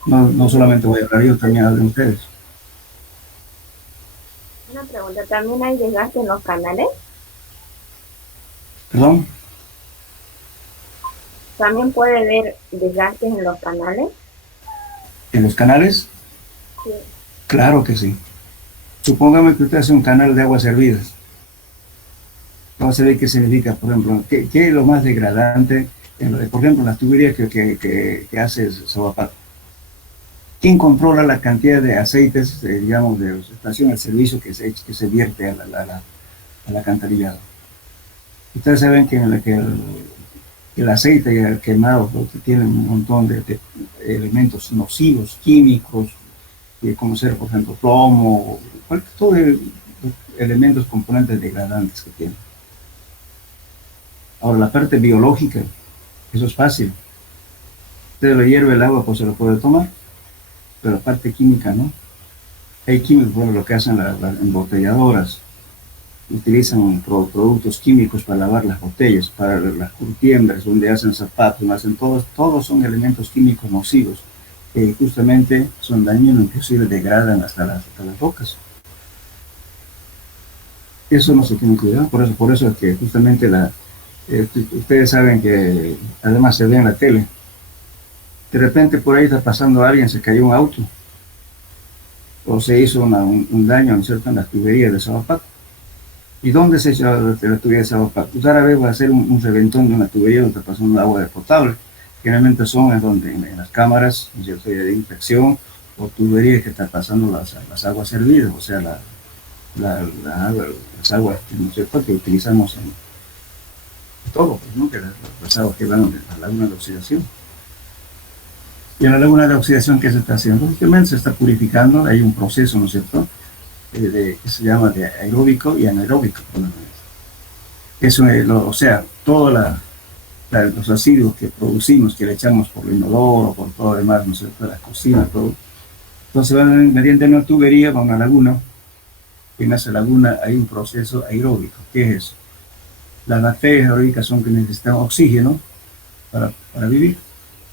No solamente voy a hablar yo, también hablen ustedes. Una pregunta, ¿también hay desgaste en los canales? ¿Perdón? ¿También puede haber desgastes en los canales? ¿En los canales? Sí. Claro que sí. Supóngame que usted hace un canal de aguas hervidas. Vamos a ver qué significa, por ejemplo, qué es lo más degradante, por ejemplo, las tuberías que hace Sobapato. ¿Quién controla la cantidad de aceites, digamos, de la estación de servicio que se vierte al alcantarillado? Ustedes saben que el aceite quemado, ¿no?, tiene un montón de elementos nocivos, químicos, como ser, por ejemplo, plomo, todos elementos, componentes degradantes que tiene. Ahora, la parte biológica, eso es fácil. Usted lo hierve el agua, pues se lo puede tomar, pero la parte química, ¿no? Hay químicos, bueno, lo que hacen las embotelladoras, utilizan productos químicos para lavar las botellas, para las curtiembres, donde hacen zapatos, hacen todos son elementos químicos nocivos, que justamente son dañinos, inclusive degradan hasta las rocas. Eso no se tiene cuidado, por eso es que justamente ustedes saben que además se ve en la tele, de repente por ahí está pasando alguien, se cayó un auto, o se hizo un daño, ¿no es cierto?, en las tuberías de Sabapaco. ¿Y dónde se echa la tubería de Sabapaco? Pues ahora va a ser un reventón de una tubería donde está pasando agua de potable. Generalmente son en las cámaras, ¿no es cierto?, de inspección, o tuberías que están pasando las aguas hervidas, o sea, las aguas, ¿no es cierto?, que utilizamos en todo, pues, ¿no?, que las aguas que van a la laguna de oxidación. Y en la laguna de oxidación, ¿qué se está haciendo? Lógicamente se está purificando, hay un proceso, ¿no es cierto?, que se llama de aeróbico y anaeróbico. Eso, o sea, todos los residuos que producimos, que le echamos por el inodoro, por todo lo demás, ¿no es cierto?, la cocina, todo. Entonces van mediante una tubería, van a una laguna, y en esa laguna hay un proceso aeróbico. ¿Qué es eso? Las bacterias aeróbicas son que necesitan oxígeno para vivir,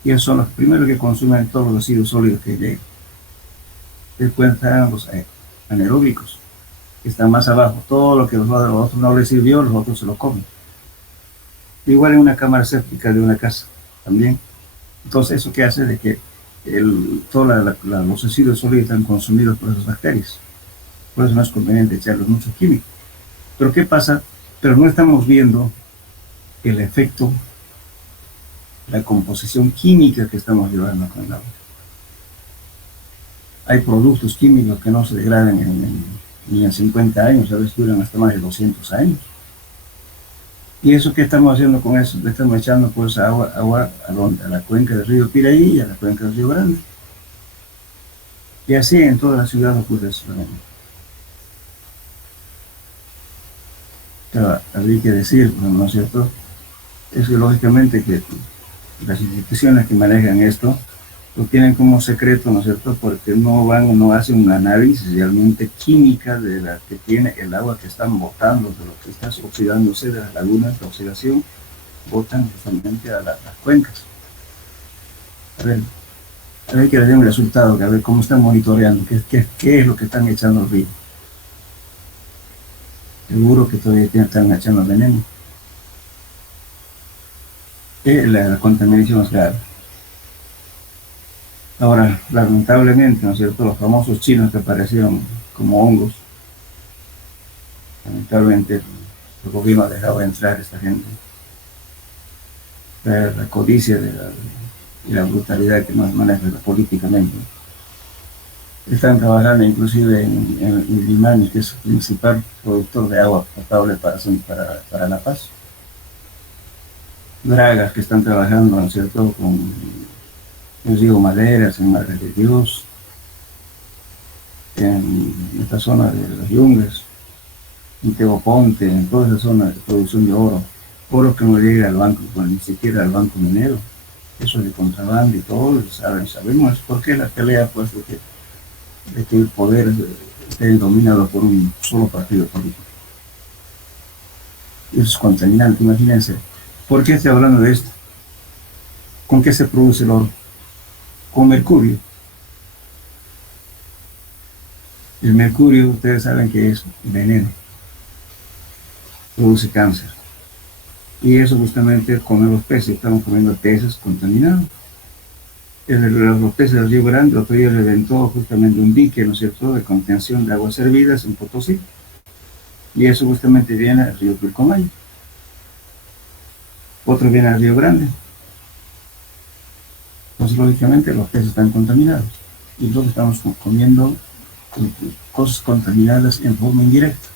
y esos son los primeros que consumen todos los residuos sólidos que llegan. Después están los anaeróbicos, que están más abajo. Todo lo que los otros no les sirvió, los otros se lo comen. Igual en una cámara séptica de una casa también. Entonces, ¿eso qué hace? De que todos los residuos sólidos están consumidos por esas bacterias. Por eso no es conveniente echarlos mucho químico. Pero ¿qué pasa? Pero no estamos viendo el efecto, la composición química que estamos llevando con el agua. Hay productos químicos que no se degradan ni en 50 años, a veces duran hasta más de 200 años. ¿Y eso qué estamos haciendo con eso? Le estamos echando pues agua a la cuenca del río Piraí y a la cuenca del río Grande. Y así en toda la ciudad ocurre eso. Pero habría que decir, ¿no es cierto? Es que lógicamente que las instituciones que manejan esto lo tienen como secreto, ¿no es cierto?, porque no hacen un análisis realmente química de la que tiene el agua que están botando, de lo que está oxidándose de las lagunas de oxidación, botan justamente a las cuencas. A ver que les den el resultado, a ver cómo están monitoreando, qué es lo que están echando al río. Seguro que todavía están echando veneno. La contaminación es grave. Ahora, lamentablemente, ¿no es cierto?, los famosos chinos que aparecieron como hongos, lamentablemente el gobierno ha dejado de entrar a esta gente. La codicia y la brutalidad que nos maneja políticamente. Están trabajando inclusive en Limani, que es el principal productor de agua potable para La Paz. Dragas que están trabajando, ¿no es cierto?, en Río Maderas, en Madre de Dios, en esta zona de los Yungas, en Teoponte, en toda esa zona de producción de oro que no llega al banco, bueno, ni siquiera al banco minero, eso de contrabando y todo, sabemos por qué la pelea, pues, de que el poder esté dominado por un solo partido político. Eso es contaminante, imagínense. ¿Por qué estoy hablando de esto? ¿Con qué se produce el oro? Con mercurio. El mercurio, ustedes saben que es veneno, produce cáncer. Y eso justamente comen los peces, estamos comiendo peces contaminados. Los peces del Río Grande, el otro día reventó justamente un dique, ¿no es cierto?, de contención de aguas hervidas en Potosí. Y eso justamente viene al río Pilcomayo. Otro viene al Río Grande. Entonces, lógicamente, los peces están contaminados. Y nosotros estamos comiendo cosas contaminadas en forma indirecta.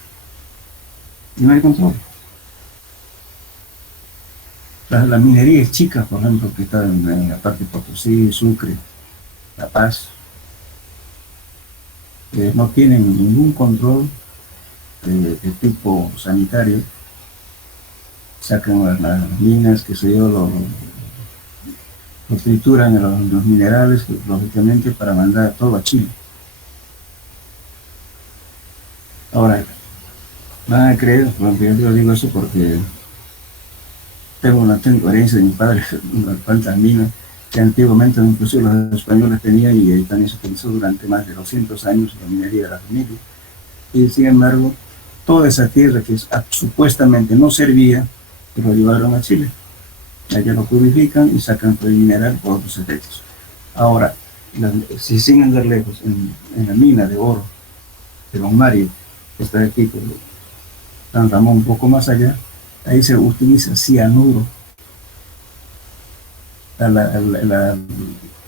Y no hay control. La minería es chica, por ejemplo, que está en la parte de Potosí, Sucre, La Paz. No tienen ningún control de tipo sanitario. sacan las minas, qué sé yo, lo trituran en los minerales, lógicamente, para mandar todo a Chile. Ahora, van a creer, bueno, yo te lo digo eso porque tengo herencia de mi padre, unas cuantas minas que antiguamente inclusive los españoles tenían y ahí también se utilizó durante más de 200 años la minería de la familia. Y sin embargo, toda esa tierra que supuestamente no servía, pues lo llevaron a Chile. Allá lo purifican y sacan todo el mineral por otros efectos. Ahora, si sin andar lejos, en la mina de oro de Don Mario, que está aquí por San Ramón, un poco más allá, ahí se utiliza cianuro.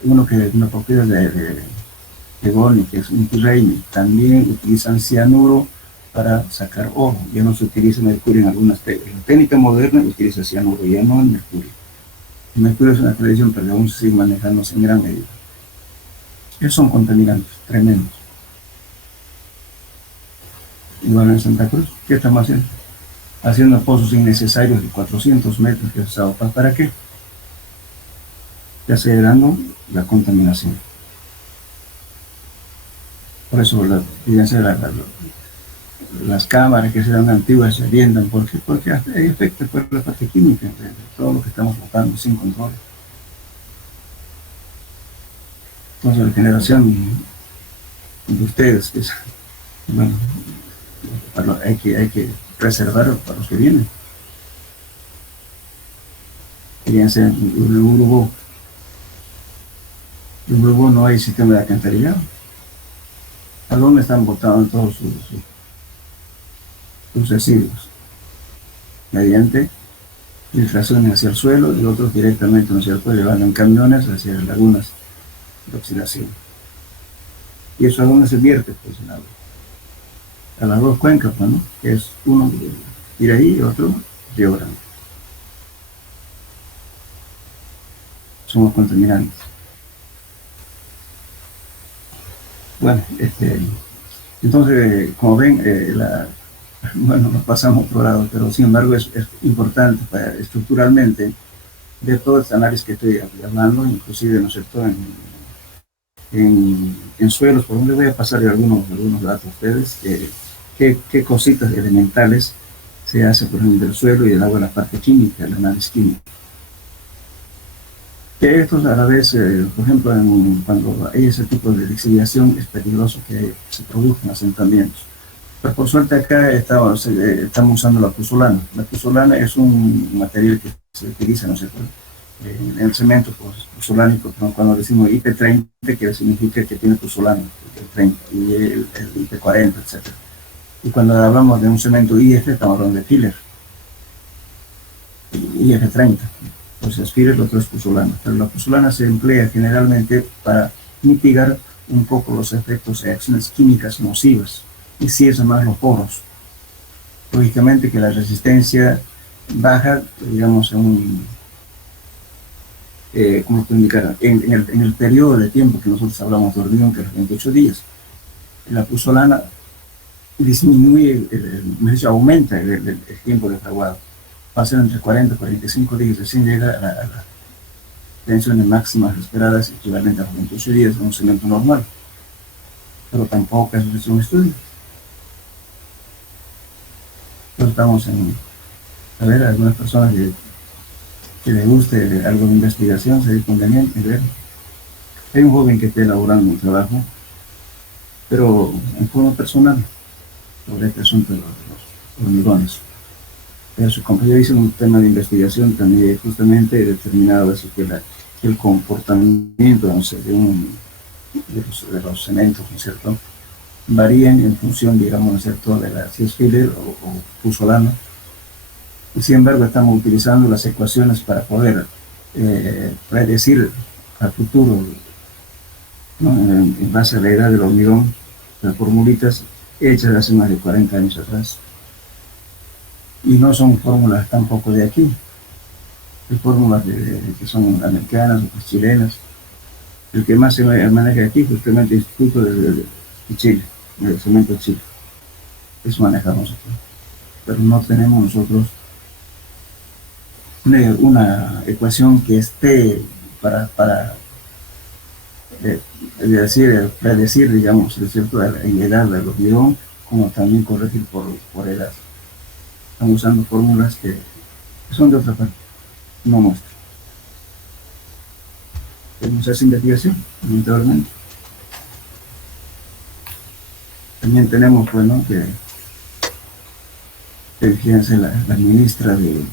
Una propiedad de Goni, que es un Tirreini, también utilizan cianuro para sacar oro. Ya no se utiliza mercurio en algunas técnicas. La técnica moderna utiliza cianuro, ya no el mercurio. El mercurio es una tradición, pero aún se sigue manejándose en gran medida. Esos son contaminantes tremendos. Y bueno, en Santa Cruz, ¿qué estamos haciendo? Haciendo pozos innecesarios de 400 metros que es agua. ¿Para qué? Acelerando la contaminación. Por eso fíjense, las cámaras que serán antiguas se alientan. ¿Por qué? Porque hay efectos por la parte química de todo lo que estamos botando sin control. Entonces la generación de ustedes, que es, bueno, hay que preservar para los que vienen. Fíjense, en Uruguay no hay sistema de alcantarillado. ¿A dónde están botando todos sus residuos? Mediante filtraciones hacia el suelo y otros directamente, ¿no es cierto?, llevando en camiones hacia las lagunas de oxidación. ¿Y eso a dónde se vierte? Pues en agua. A las dos cuencas, ¿no? Que es uno de Iraí y otro de Río Grande. Somos contaminantes. Bueno, entonces, como ven, bueno, nos pasamos por lado, pero sin embargo es importante estructuralmente de todo este análisis que estoy hablando, inclusive, ¿no es cierto?, en suelos. Por donde voy a pasar algunos datos a ustedes, qué cositas elementales se hace, por ejemplo, del suelo y del agua, la parte química, el análisis químico. Que estos a la vez, por ejemplo, cuando hay ese tipo de lixiviación, es peligroso que se produzcan asentamientos. Pero por suerte acá estamos usando la puzzolana. La puzzolana es un material que se utiliza, ¿no sé, en el cemento puzzolánico. Cuando decimos IP30, que significa que tiene puzzolana, el 30, y el IP40, etc. Y cuando hablamos de un cemento IF, estamos hablando de filler, IF30. Entonces, filler, lo otro es puzzolana. Pero la puzzolana se emplea generalmente para mitigar un poco los efectos de acciones químicas nocivas y cierra más los poros. Lógicamente que la resistencia baja, digamos, ¿cómo puedo indicar? En el periodo de tiempo que nosotros hablamos de hormigón, que es los 28 días. La puzzolana disminuye, aumenta el tiempo de fraguado. Va a ser entre 40 y 45 días, recién llega a las tensiones máximas esperadas, equivalente a los 28 días de un cemento normal. Pero tampoco es un estudio. Entonces estamos a ver, algunas personas que les guste algo de investigación, sería conveniente ver. Hay un joven que está elaborando un trabajo, pero en forma personal, sobre este asunto de los hormigones. Pero su compañero hizo un tema de investigación también justamente determinado así que el comportamiento, no sé, de los cementos, ¿no es cierto?, varían en función, digamos, ¿no es cierto?, de si es filler o puzzolana. Y sin embargo estamos utilizando las ecuaciones para poder predecir al futuro, ¿no?, en base a la edad del hormigón, las formulitas hechas hace más de 40 años atrás. Y no son fórmulas tampoco de aquí, hay fórmulas que son americanas o chilenas. El que más se maneja aquí justamente el Instituto de Chile, el cemento de Chile. Eso manejamos aquí. Pero no tenemos nosotros una ecuación que esté para predecir, digamos, de cierto, en edad del hormigón, como también corregir por edad. Están usando fórmulas que son de otra parte, no nuestra. Tenemos esa investigación, lamentablemente. También tenemos, bueno, que fíjense, la ministra de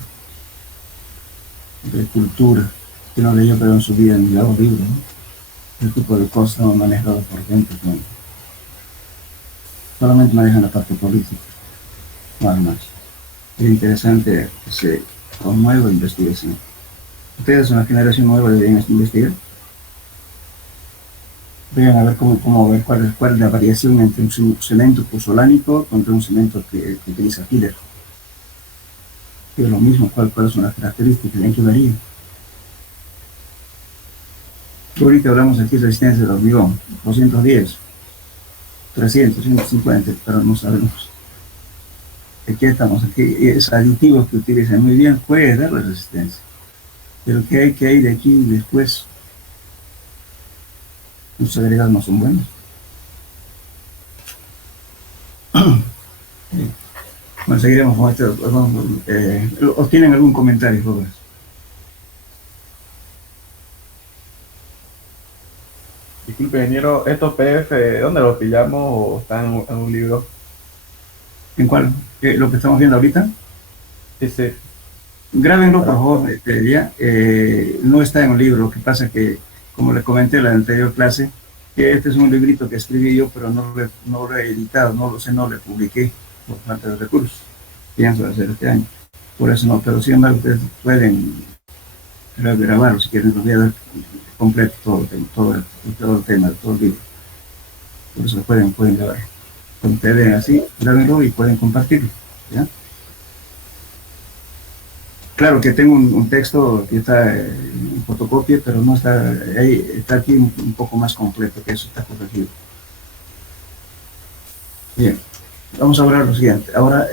Cultura, que no leyó, pero en su vida ni los libros, ¿no? El tipo de cosas no manejado por gente que solamente manejan la parte política, nada más. Es interesante que se promueva investigación. Ustedes, una generación nueva, deberían investigar. Vean a ver ver cuál es la variación entre un cemento puzolánico contra un cemento que utiliza filler. Y es lo mismo, cuáles son las características, en qué varían. Ahorita hablamos aquí de resistencia del hormigón, 210, 300, 150, pero no sabemos. Aquí estamos, aquí es aditivo que utilizan muy bien, puede dar la resistencia. Pero ¿qué hay de aquí después? Los agregados no son buenos. Bueno, seguiremos con esto. ¿O tienen algún comentario, jóvenes? Disculpe, ingeniero, ¿estos PDF dónde los pillamos o están en un libro? ¿En cuál? ¿Lo que estamos viendo ahorita? Sí. Grábenlo, por favor, ya. No está en un libro, lo que pasa que, como les comenté en la anterior clase, que este es un librito que escribí yo, pero no lo he editado, no lo publiqué por falta de recursos. Pienso hacer este año. Por eso no, pero sin embargo, ustedes pueden grabarlo si quieren, los voy a dar completo todo el tema, todo el libro. Por eso pueden grabar. Cuando ustedes ven así, grábenlo y pueden compartirlo, ¿ya? Claro que tengo un texto que está en fotocopia, pero no está ahí, está aquí un poco más completo, que eso está corregido. Bien, vamos a hablar lo siguiente. Ahora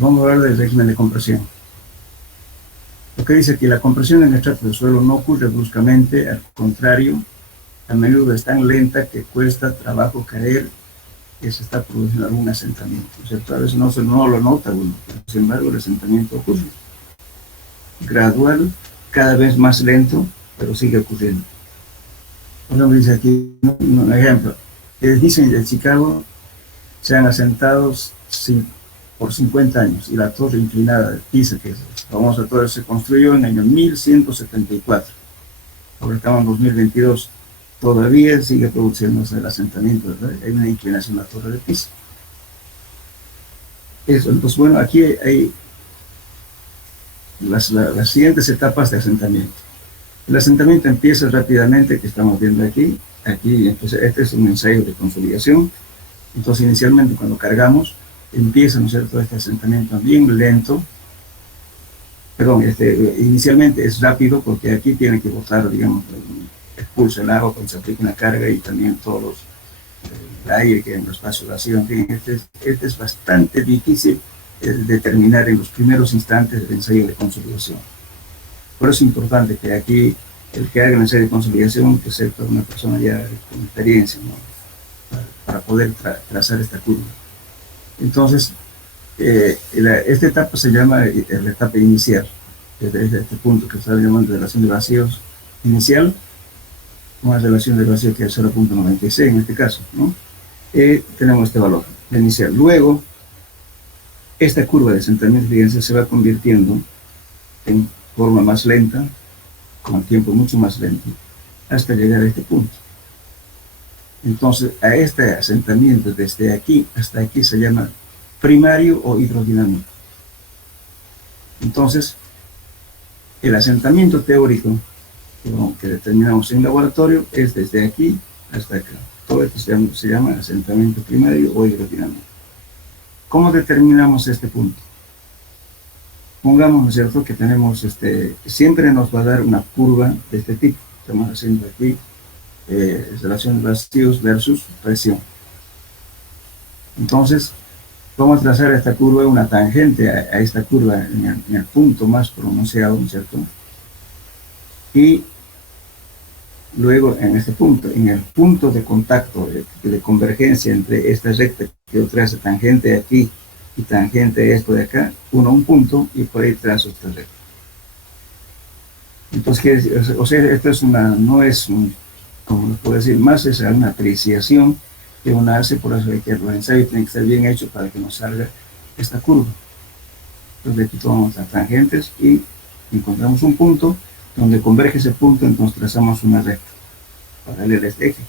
vamos a hablar del régimen de compresión. Lo que dice que la compresión en el estrato del suelo no ocurre bruscamente, al contrario, a menudo es tan lenta que cuesta trabajo caer, que se está produciendo algún asentamiento, ¿cierto? A veces no lo nota uno, pero sin embargo el asentamiento ocurre. Gradual, cada vez más lento, pero sigue ocurriendo. Por ejemplo, dice aquí un ejemplo. Dicen de Chicago se han asentado por 50 años y la torre inclinada de Pisa, que es la famosa torre, se construyó en el año 1174. Ahora estamos en 2022. Todavía sigue produciéndose el asentamiento, ¿verdad? Hay una inclinación a la torre de Pisa. Eso, entonces, bueno, aquí hay las siguientes etapas de asentamiento. El asentamiento empieza rápidamente, que estamos viendo aquí. Entonces, este es un ensayo de consolidación. Entonces, inicialmente, cuando cargamos, empieza, ¿no es cierto?, este asentamiento bien lento. Perdón, inicialmente es rápido porque aquí tiene que botar, digamos, expulsa el agua cuando se aplica una carga y también todos el aire que en los espacios vacíos. En fin, este es bastante difícil determinar en los primeros instantes del ensayo de consolidación. Por eso es importante que aquí el que haga el ensayo de consolidación que sea una persona ya con experiencia, ¿no?, para poder trazar esta curva. Entonces, esta etapa se llama la etapa inicial, desde este punto que está llamando de relación de vacíos inicial, una relación de vacío que es 0.96 en este caso, ¿no? Tenemos este valor inicial. Luego, esta curva de asentamiento, fíjense, se va convirtiendo en forma más lenta, con el tiempo mucho más lento, hasta llegar a este punto. Entonces, a este asentamiento desde aquí hasta aquí se llama primario o hidrodinámico. Entonces, el asentamiento teórico que determinamos en laboratorio es desde aquí hasta acá. Todo esto se llama asentamiento primario o hidrodinámico. ¿Cómo determinamos este punto? Pongamos, ¿no es cierto?, que tenemos, siempre nos va a dar una curva de este tipo. Estamos haciendo aquí relación de vacíos versus presión. Entonces, Vamos a trazar esta curva, una tangente a esta curva en el punto más pronunciado, ¿no es cierto? Y luego en este punto, en el punto de contacto, de convergencia entre esta recta que yo trazo tangente de aquí y tangente de esto de acá, un punto y por ahí trazo esta recta. Entonces, o sea, esto es no es como lo puedo decir, más es una apreciación que uno hace, por eso hay que los ensayos tienen que estar bien hechos para que nos salga esta curva. Entonces aquí tomamos las tangentes y encontramos un punto donde converge ese punto, entonces trazamos una recta paralela a este eje.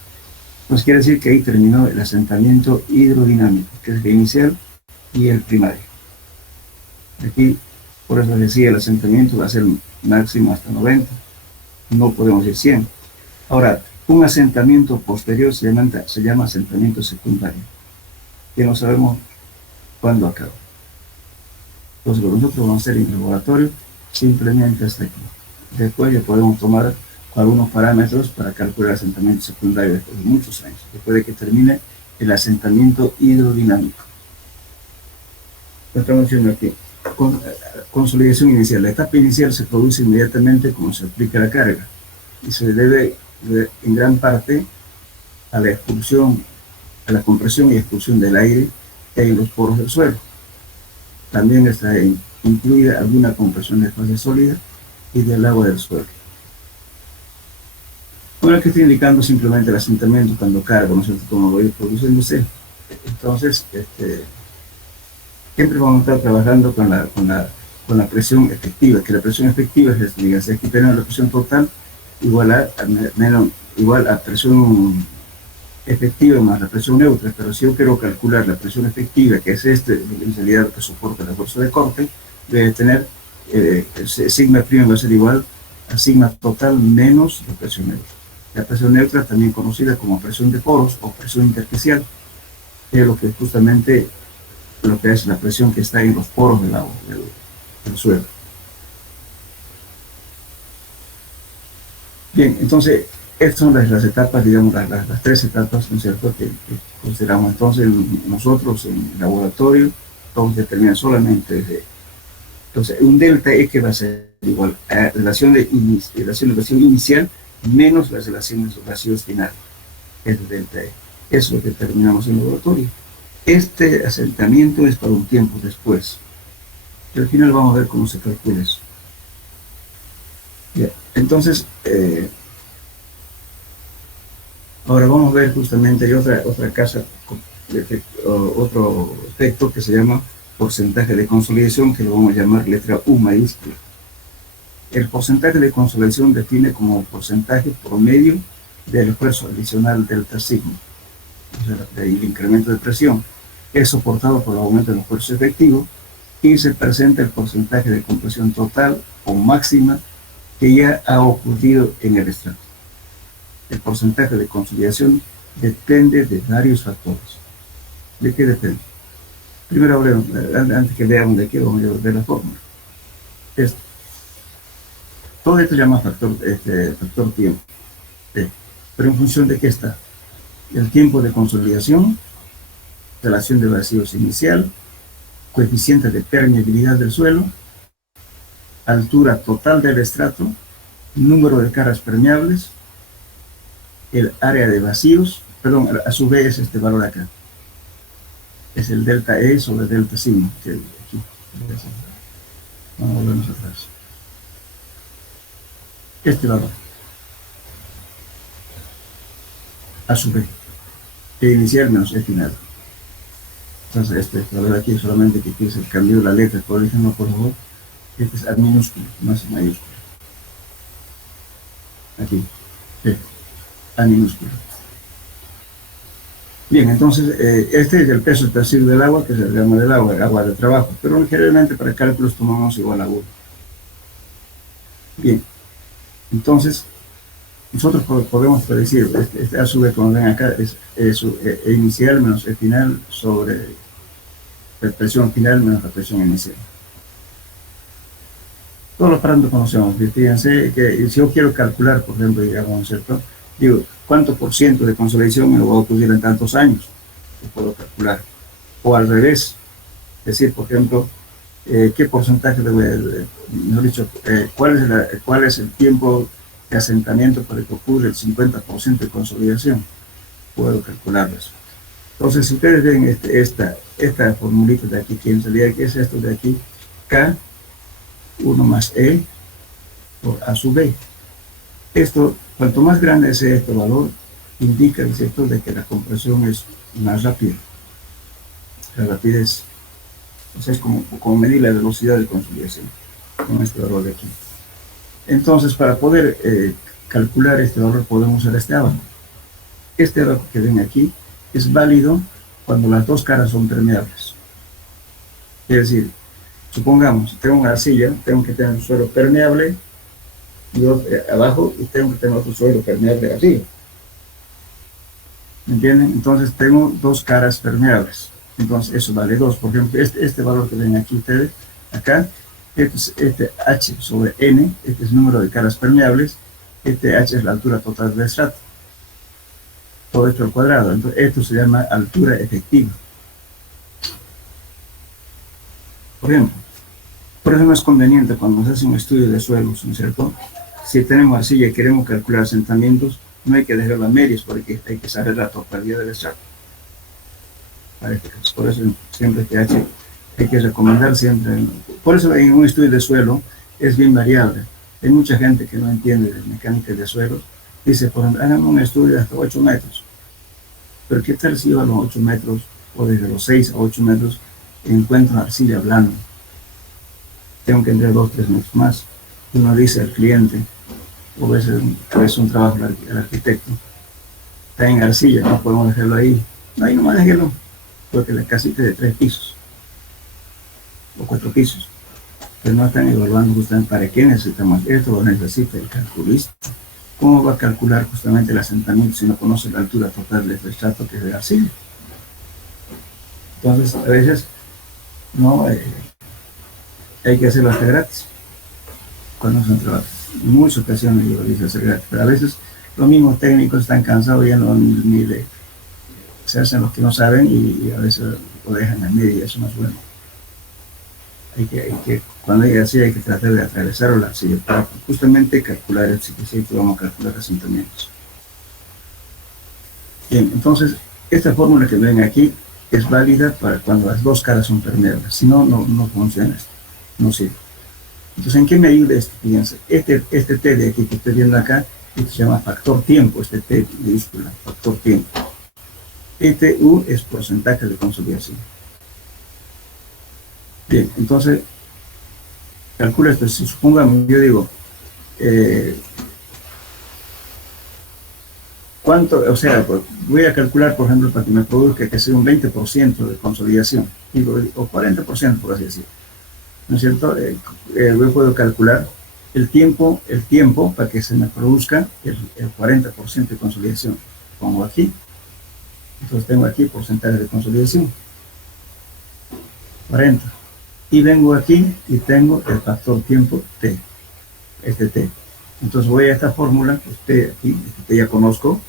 Entonces quiere decir que ahí terminó el asentamiento hidrodinámico, que es el inicial y el primario. Aquí, por eso decía, el asentamiento va a ser máximo hasta 90, no podemos ir 100. Ahora, un asentamiento posterior se llama asentamiento secundario, que no sabemos cuándo acaba. Entonces, lo que nosotros vamos a hacer en el laboratorio, simplemente hasta aquí. Después ya podemos tomar algunos parámetros para calcular el asentamiento secundario después de muchos años, después de que termine el asentamiento hidrodinámico. Lo estamos diciendo aquí. Consolidación inicial. La etapa inicial se produce inmediatamente como se aplica la carga y se debe en gran parte a la expulsión, a la compresión y expulsión del aire en los poros del suelo. También está incluida alguna compresión de fase sólida y del agua del suelo. Bueno, aquí estoy indicando simplemente el asentamiento cuando cargo, ¿no es cierto?, como lo voy produciéndose. Entonces, siempre vamos a estar trabajando con la presión efectiva, que la presión efectiva es esta, dígase, aquí tenemos la presión total igual a presión efectiva más la presión neutra, pero si yo quiero calcular la presión efectiva, que es en realidad lo que soporta la fuerza de corte, debe tener sigma prima va a ser igual a sigma total menos la presión neutra. La presión neutra, también conocida como presión de poros o presión intersticial, es lo que justamente lo que es la presión que está en los poros del agua, del suelo. Bien, entonces, estas son las etapas, digamos, las tres etapas, ¿no es cierto?, que consideramos. Entonces, nosotros en el laboratorio, vamos a determinar solamente entonces, un delta E que va a ser igual a relación de vacío inicial menos las relaciones de vacíos finales, es el delta E. Eso es lo que determinamos en el laboratorio. Este asentamiento es para un tiempo después. Y al final vamos a ver cómo se calcula eso. Bien, entonces, ahora vamos a ver justamente, hay otra casa, otro efecto que se llama porcentaje de consolidación, que lo vamos a llamar letra U mayúscula. El porcentaje de consolidación define como porcentaje promedio del esfuerzo adicional delta sigma, o sea, el incremento de presión, es soportado por el aumento del esfuerzo efectivo, y se presenta el porcentaje de compresión total o máxima que ya ha ocurrido en el estrato. El porcentaje de consolidación depende de varios factores. ¿De qué depende? Primero hablemos, antes que veamos de qué vamos a ver la fórmula. Todo esto se llama factor tiempo. Pero en función de qué está. El tiempo de consolidación, relación de vacíos inicial, coeficiente de permeabilidad del suelo, altura total del estrato, número de caras permeables, el área de vacíos, perdón, a su vez este valor acá. Es el delta E sobre delta sigma, que aquí. Vamos a volvernos atrás. Este valor. A su vez. E inicial menos E final. Entonces, este valor aquí solamente que aquí se cambió la letra, corríjanlo por favor. Este es A minúsculo, no es mayúsculo. Aquí. A minúsculo. Bien, entonces, este es el peso expansivo del agua, que es el gramo del agua, el agua de trabajo, pero generalmente para cálculos tomamos igual a 1. Bien, entonces, nosotros podemos predecir, a su vez, como ven acá, es E inicial menos E final sobre la presión final menos la presión inicial. Todos los parámetros conocemos. Fíjense que si yo quiero calcular, por ejemplo, digamos, ¿cierto?, digo, ¿cuánto por ciento de consolidación me lo va a ocurrir en tantos años? Lo puedo calcular. O al revés, decir, por ejemplo, qué porcentaje mejor dicho, cuál es el tiempo de asentamiento para que ocurra el 50% de consolidación. Puedo calcular eso. Entonces, si ustedes ven esta formulita de aquí, que en realidad es esto de aquí, K, 1 más E, por A sub B. Esto, cuanto más grande sea este valor, indica, ¿cierto?, de que la compresión es más rápida. La rapidez. Entonces, es como medir la velocidad de consolidación con este valor de aquí. Entonces, para poder calcular este valor, podemos usar este abajo. Este abajo que ven aquí es válido cuando las dos caras son permeables. Es decir, supongamos, tengo una arcilla, tengo que tener un suelo permeable abajo y tengo que tener otro suelo permeable arriba. ¿Me entienden? Entonces tengo dos caras permeables. Entonces eso vale 2. Por ejemplo, este valor que ven aquí ustedes, acá, este H sobre N, este es el número de caras permeables, este H es la altura total del estrato. Todo esto al cuadrado. Entonces esto se llama altura efectiva. Por ejemplo, por eso no es conveniente cuando se hace un estudio de suelos, ¿no es cierto? Si tenemos arcilla y queremos calcular asentamientos, no hay que dejarlo a medias porque hay que saber la totalidad del estrato. Por eso siempre que hay que recomendar siempre. Por eso en un estudio de suelo es bien variable. Hay mucha gente que no entiende de mecánica de suelos. Dice, por ejemplo, hagan un estudio de hasta 8 metros. Pero ¿qué tal si yo a los 8 metros o desde los 6 a 8 metros encuentro arcilla blanda? Tengo que entrar 2 o 3 metros más. Uno dice al cliente, o a veces un trabajo del arquitecto, está en arcilla, no podemos dejarlo ahí. No, ahí nomás déjelo, porque la casita es de 3 pisos o 4 pisos. Pero no están evaluando justamente para qué necesitamos esto, lo necesita el calculista. ¿Cómo va a calcular justamente el asentamiento si no conoce la altura total del estrato que es de arcilla? Entonces, a veces, no, hay que hacerlo hasta gratis cuando son trabajos. En muchas ocasiones yo lo hice hacer gratis, pero a veces los mismos técnicos están cansados, ya se hacen los que no saben y a veces lo dejan a medio, eso no es bueno. Cuando hay así hay que tratar de atravesar la arcilla para justamente calcular el ciclo, vamos a calcular asentamientos. Bien, entonces esta fórmula que ven aquí es válida para cuando las dos caras son permeables, si no, no funciona esto, no sirve. Entonces, ¿en qué me ayuda esto? Fíjense, este T de aquí que estoy viendo acá, esto se llama factor tiempo, este T minúscula, factor tiempo. Este U es porcentaje de consolidación. Bien, entonces, calcula esto. Si supongamos, yo digo, ¿cuánto? O sea, pues, voy a calcular, por ejemplo, para que me produzca que sea un 20% de consolidación, o 40%, por así decirlo. ¿No es cierto? Yo puedo calcular el tiempo para que se me produzca el 40% de consolidación. Pongo aquí. Entonces tengo aquí porcentaje de consolidación. 40. Y vengo aquí y tengo el factor tiempo T. Este T. Entonces voy a esta fórmula, que T ya conozco,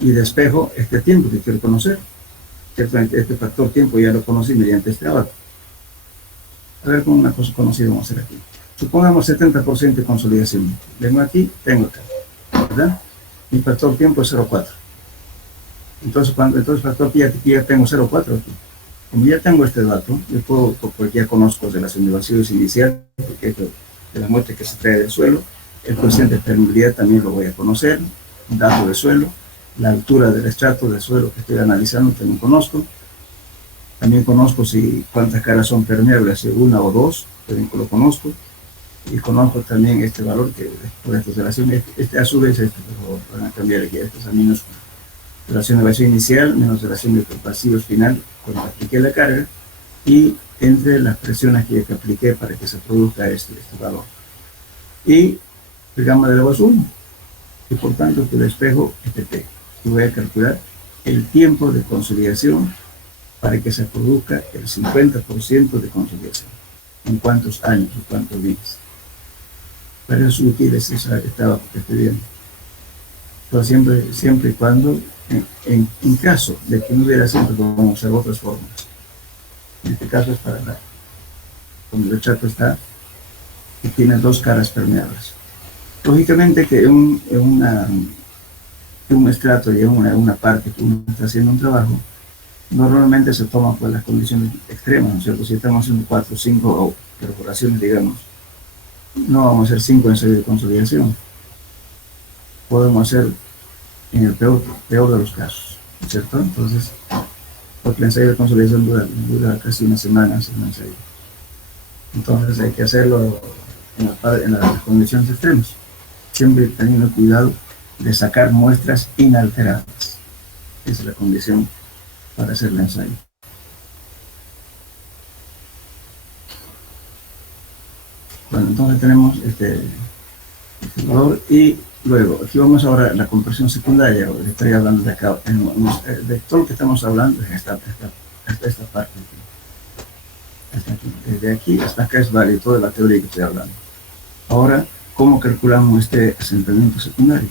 y despejo este tiempo que quiero conocer. Ciertamente este factor tiempo ya lo conocí mediante este abajo. A ver, con una cosa conocida vamos a hacer aquí. Supongamos 70% de consolidación. Vengo aquí, tengo acá, ¿verdad? Mi factor tiempo es 0,4. Entonces, factor tiempo ya tengo 0,4 aquí. Como ya tengo este dato, yo puedo, porque ya conozco de las elevaciones iniciales, porque esto de la muestra que se trae del suelo, el coeficiente de permeabilidad también lo voy a conocer, un dato de suelo, la altura del estrato del suelo que estoy analizando también conozco. También conozco cuántas caras son permeables, si una o dos, también lo conozco. Y conozco también este valor que por esta relación, a su vez, van a cambiar aquí, este es a minúscula. Relación de vacío inicial menos relación de pasivos final cuando apliqué la carga y entre las presiones que apliqué para que se produzca este valor. Y el gamma de la voz 1. Y por tanto, que despejo este T. Y voy a calcular el tiempo de consolidación para que se produzca el 50% de consolidación. ¿En cuántos años o cuántos días? Para eso es útil esta que estoy viendo. Pero siempre y cuando, en caso de que no hubiera siempre, vamos a usar otras formas. En este caso es para donde el estrato está, que tiene dos caras permeables. Lógicamente que un estrato y una parte que uno está haciendo un trabajo, normalmente se toma por las condiciones extremas, ¿no es cierto? Si estamos haciendo 4 o 5 perforaciones, digamos, no vamos a hacer 5 ensayos de consolidación. Podemos hacer en el peor de los casos, ¿no es cierto? Entonces, porque el ensayo de consolidación dura casi una semana hacer un ensayo. Entonces hay que hacerlo en las condiciones extremas, siempre teniendo cuidado de sacar muestras inalteradas. Esa es la condición para hacer el ensayo. Bueno, entonces tenemos este valor y luego, aquí vamos ahora a la compresión secundaria. Estoy hablando de acá, de todo lo que estamos hablando es esta parte aquí. Hasta aquí. Desde aquí hasta acá es válido toda la teoría que estoy hablando. Ahora, ¿cómo calculamos este asentamiento secundario?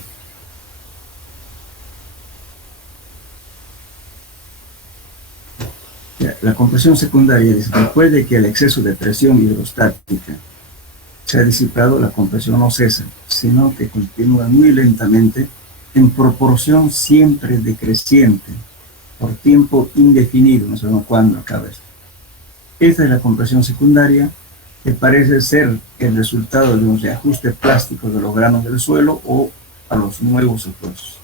La compresión secundaria dice, después de que el exceso de presión hidrostática se ha disipado, la compresión no cesa, sino que continúa muy lentamente en proporción siempre decreciente, por tiempo indefinido, no sabemos cuándo acaba esto. Esta es la compresión secundaria, que parece ser el resultado de un reajuste plástico de los granos del suelo o a los nuevos esfuerzos,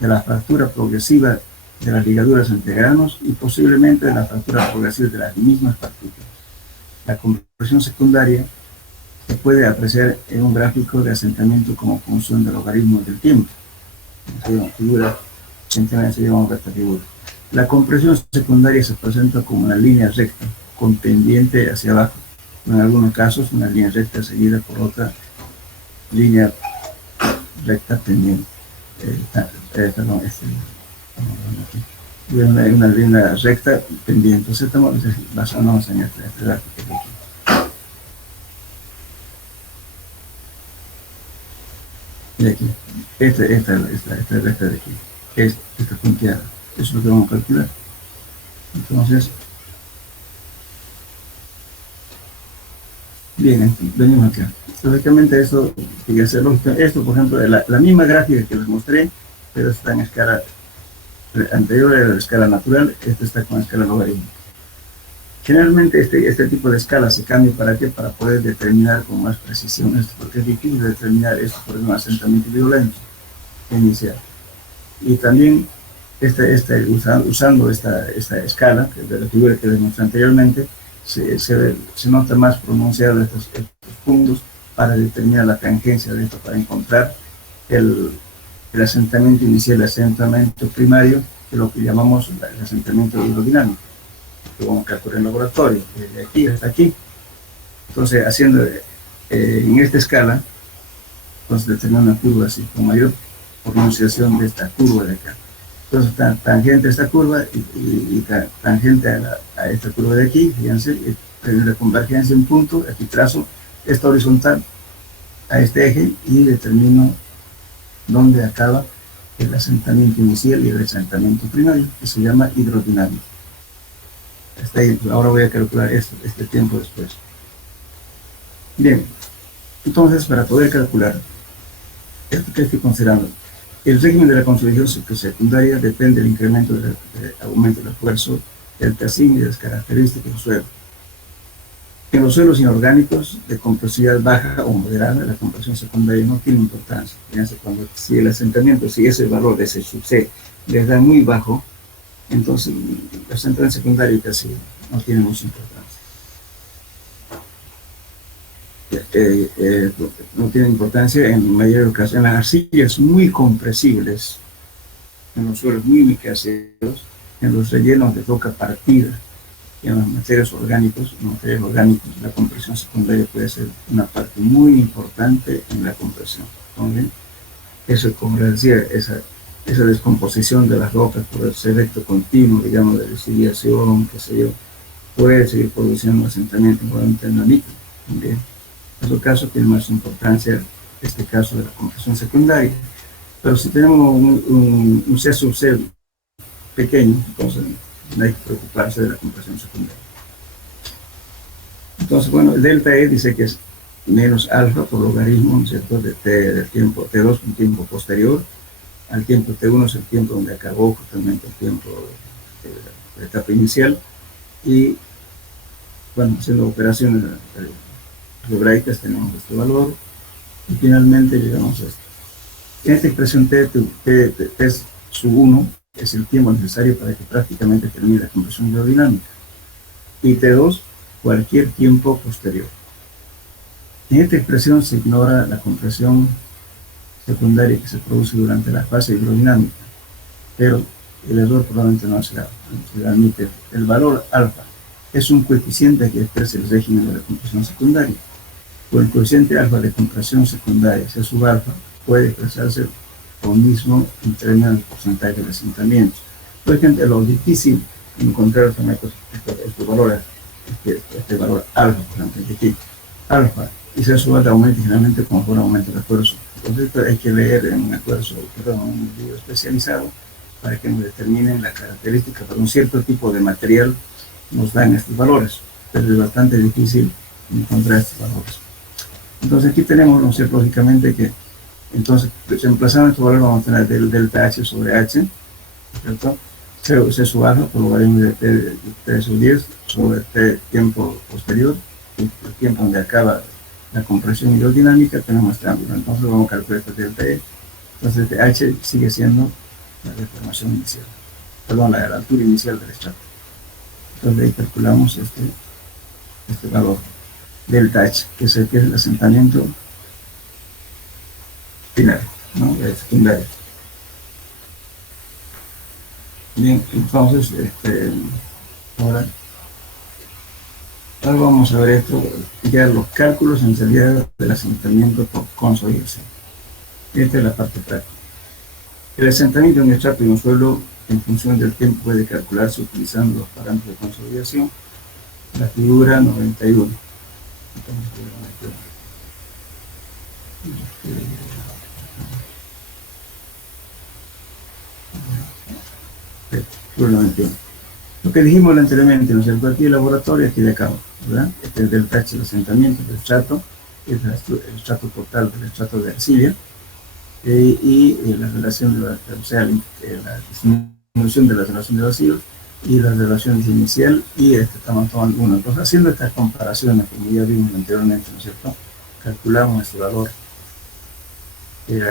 de la fractura progresiva de las ligaduras entre granos y posiblemente de la fractura progresiva de las mismas partículas. La compresión secundaria se puede apreciar en un gráfico de asentamiento como función del logaritmo del tiempo. Figura, se llama esta figura. La compresión secundaria se presenta como una línea recta con pendiente hacia abajo. En algunos casos, una línea recta seguida por otra línea recta pendiente. Una línea recta pendiente. Entonces, estamos basándonos en este gráfico de aquí. Y aquí, esta recta de aquí, esta punteada, eso es lo que vamos a calcular. Entonces, bien, venimos acá. Lógicamente esto, esto por ejemplo, la misma gráfica que les mostré, pero está en escala anterior a la escala natural, esta está con escala logarítmica. Generalmente este tipo de escala se cambia ¿para qué? Para poder determinar con más precisión esto, porque es difícil determinar esto por un asentamiento violento inicial. Y también usando esta escala, que de la figura que les mostré anteriormente, se nota más pronunciado estos puntos para determinar la tangencia de esto, para encontrar el asentamiento inicial, el asentamiento primario, que es lo que llamamos el asentamiento hidrodinámico, que vamos a calcular en el laboratorio, de aquí hasta aquí. Entonces, haciendo en esta escala, entonces determina una curva así, con mayor pronunciación de esta curva de acá. Entonces, tangente a esta curva y tangente a esta curva de aquí, fíjense, la convergencia en punto, aquí trazo esta horizontal a este eje y determino dónde acaba el asentamiento inicial y el asentamiento primario, que se llama hidrodinámico. Hasta ahí, ahora voy a calcular este tiempo después. Bien, entonces para poder calcular esto que estoy considerando, el régimen de la consolidación secundaria depende del incremento del aumento del esfuerzo, del TASIM y de las características del suelo. En los suelos inorgánicos de compresividad baja o moderada, la compresión secundaria no tiene importancia. Fíjense, si el asentamiento, si ese valor de ese sub C les da muy bajo, entonces el asentamiento secundario casi no tiene mucha importancia. No tiene importancia en mayor ocasión. En las arcillas muy compresibles, en los suelos muy micáceos, en los rellenos de roca partida y en los materiales orgánicos, la compresión secundaria puede ser una parte muy importante en la compresión. ¿Bien? Eso, como les decía, esa descomposición de las rocas por ese efecto continuo, digamos, de desiliación, qué sé yo, puede seguir produciendo asentamiento igualmente en la micro. ¿Bien? En otro caso tiene más importancia este caso de la compresión secundaria. Pero si tenemos un C sub C pequeño, entonces no hay que preocuparse de la compresión secundaria. Entonces, bueno, el delta E dice que es menos alfa por logaritmo, ¿no es cierto?, de T del tiempo T2, un tiempo posterior, al tiempo T1 es el tiempo donde acabó justamente el tiempo de la etapa inicial, y bueno, haciendo operaciones algebraicas tenemos este valor, y finalmente llegamos a esto. En esta expresión T es sub 1, es el tiempo necesario para que prácticamente termine la compresión hidrodinámica, y T2, cualquier tiempo posterior. En esta expresión se ignora la compresión secundaria que se produce durante la fase hidrodinámica, pero el error probablemente no se admite. El valor alfa es un coeficiente que expresa el régimen de la compresión secundaria, o el coeficiente alfa de compresión secundaria, sea sub alfa, puede expresarse lo mismo en términos del porcentaje de asentamientos. Por ejemplo, lo difícil encontrar estos valores, este valor alfa, por ejemplo, aquí, alfa, y se sube de aumento generalmente como por aumento de esfuerzo. Entonces esto hay que leer en un libro especializado para que nos determinen la característica, para un cierto tipo de material nos dan estos valores, pero es bastante difícil encontrar estos valores. Entonces aquí tenemos, ¿no es cierto?, lógicamente que, entonces, reemplazando estos valores vamos a tener del delta H sobre H, ¿cierto? C sub alfa por logaritmo de T sub 10 sobre T tiempo posterior, el tiempo donde acaba la compresión hidrodinámica, tenemos este ángulo. Entonces vamos a calcular este delta E. Entonces este H sigue siendo la deformación inicial, perdón, la altura inicial del estrato. Entonces ahí calculamos este valor delta H, que es el asentamiento final, ¿no?, el secundario. Bien, entonces ahora vamos a ver esto, ya los cálculos en realidad del asentamiento por consolidación. Esta es la parte práctica. El asentamiento de un estrato y un suelo en función del tiempo puede calcularse utilizando los parámetros de consolidación. La figura 91. Figura 91. Lo que dijimos anteriormente, ¿no es cierto? Aquí el laboratorio, aquí de acá, ¿verdad? Este es del tache, el asentamiento del estrato, este es el estrato total del estrato de arcilla, y la relación de la disminución de la relación de vacíos y la relación inicial, y estamos tomando uno. Entonces, haciendo estas comparaciones, como ya vimos anteriormente, ¿no es cierto?, calculamos este valor que era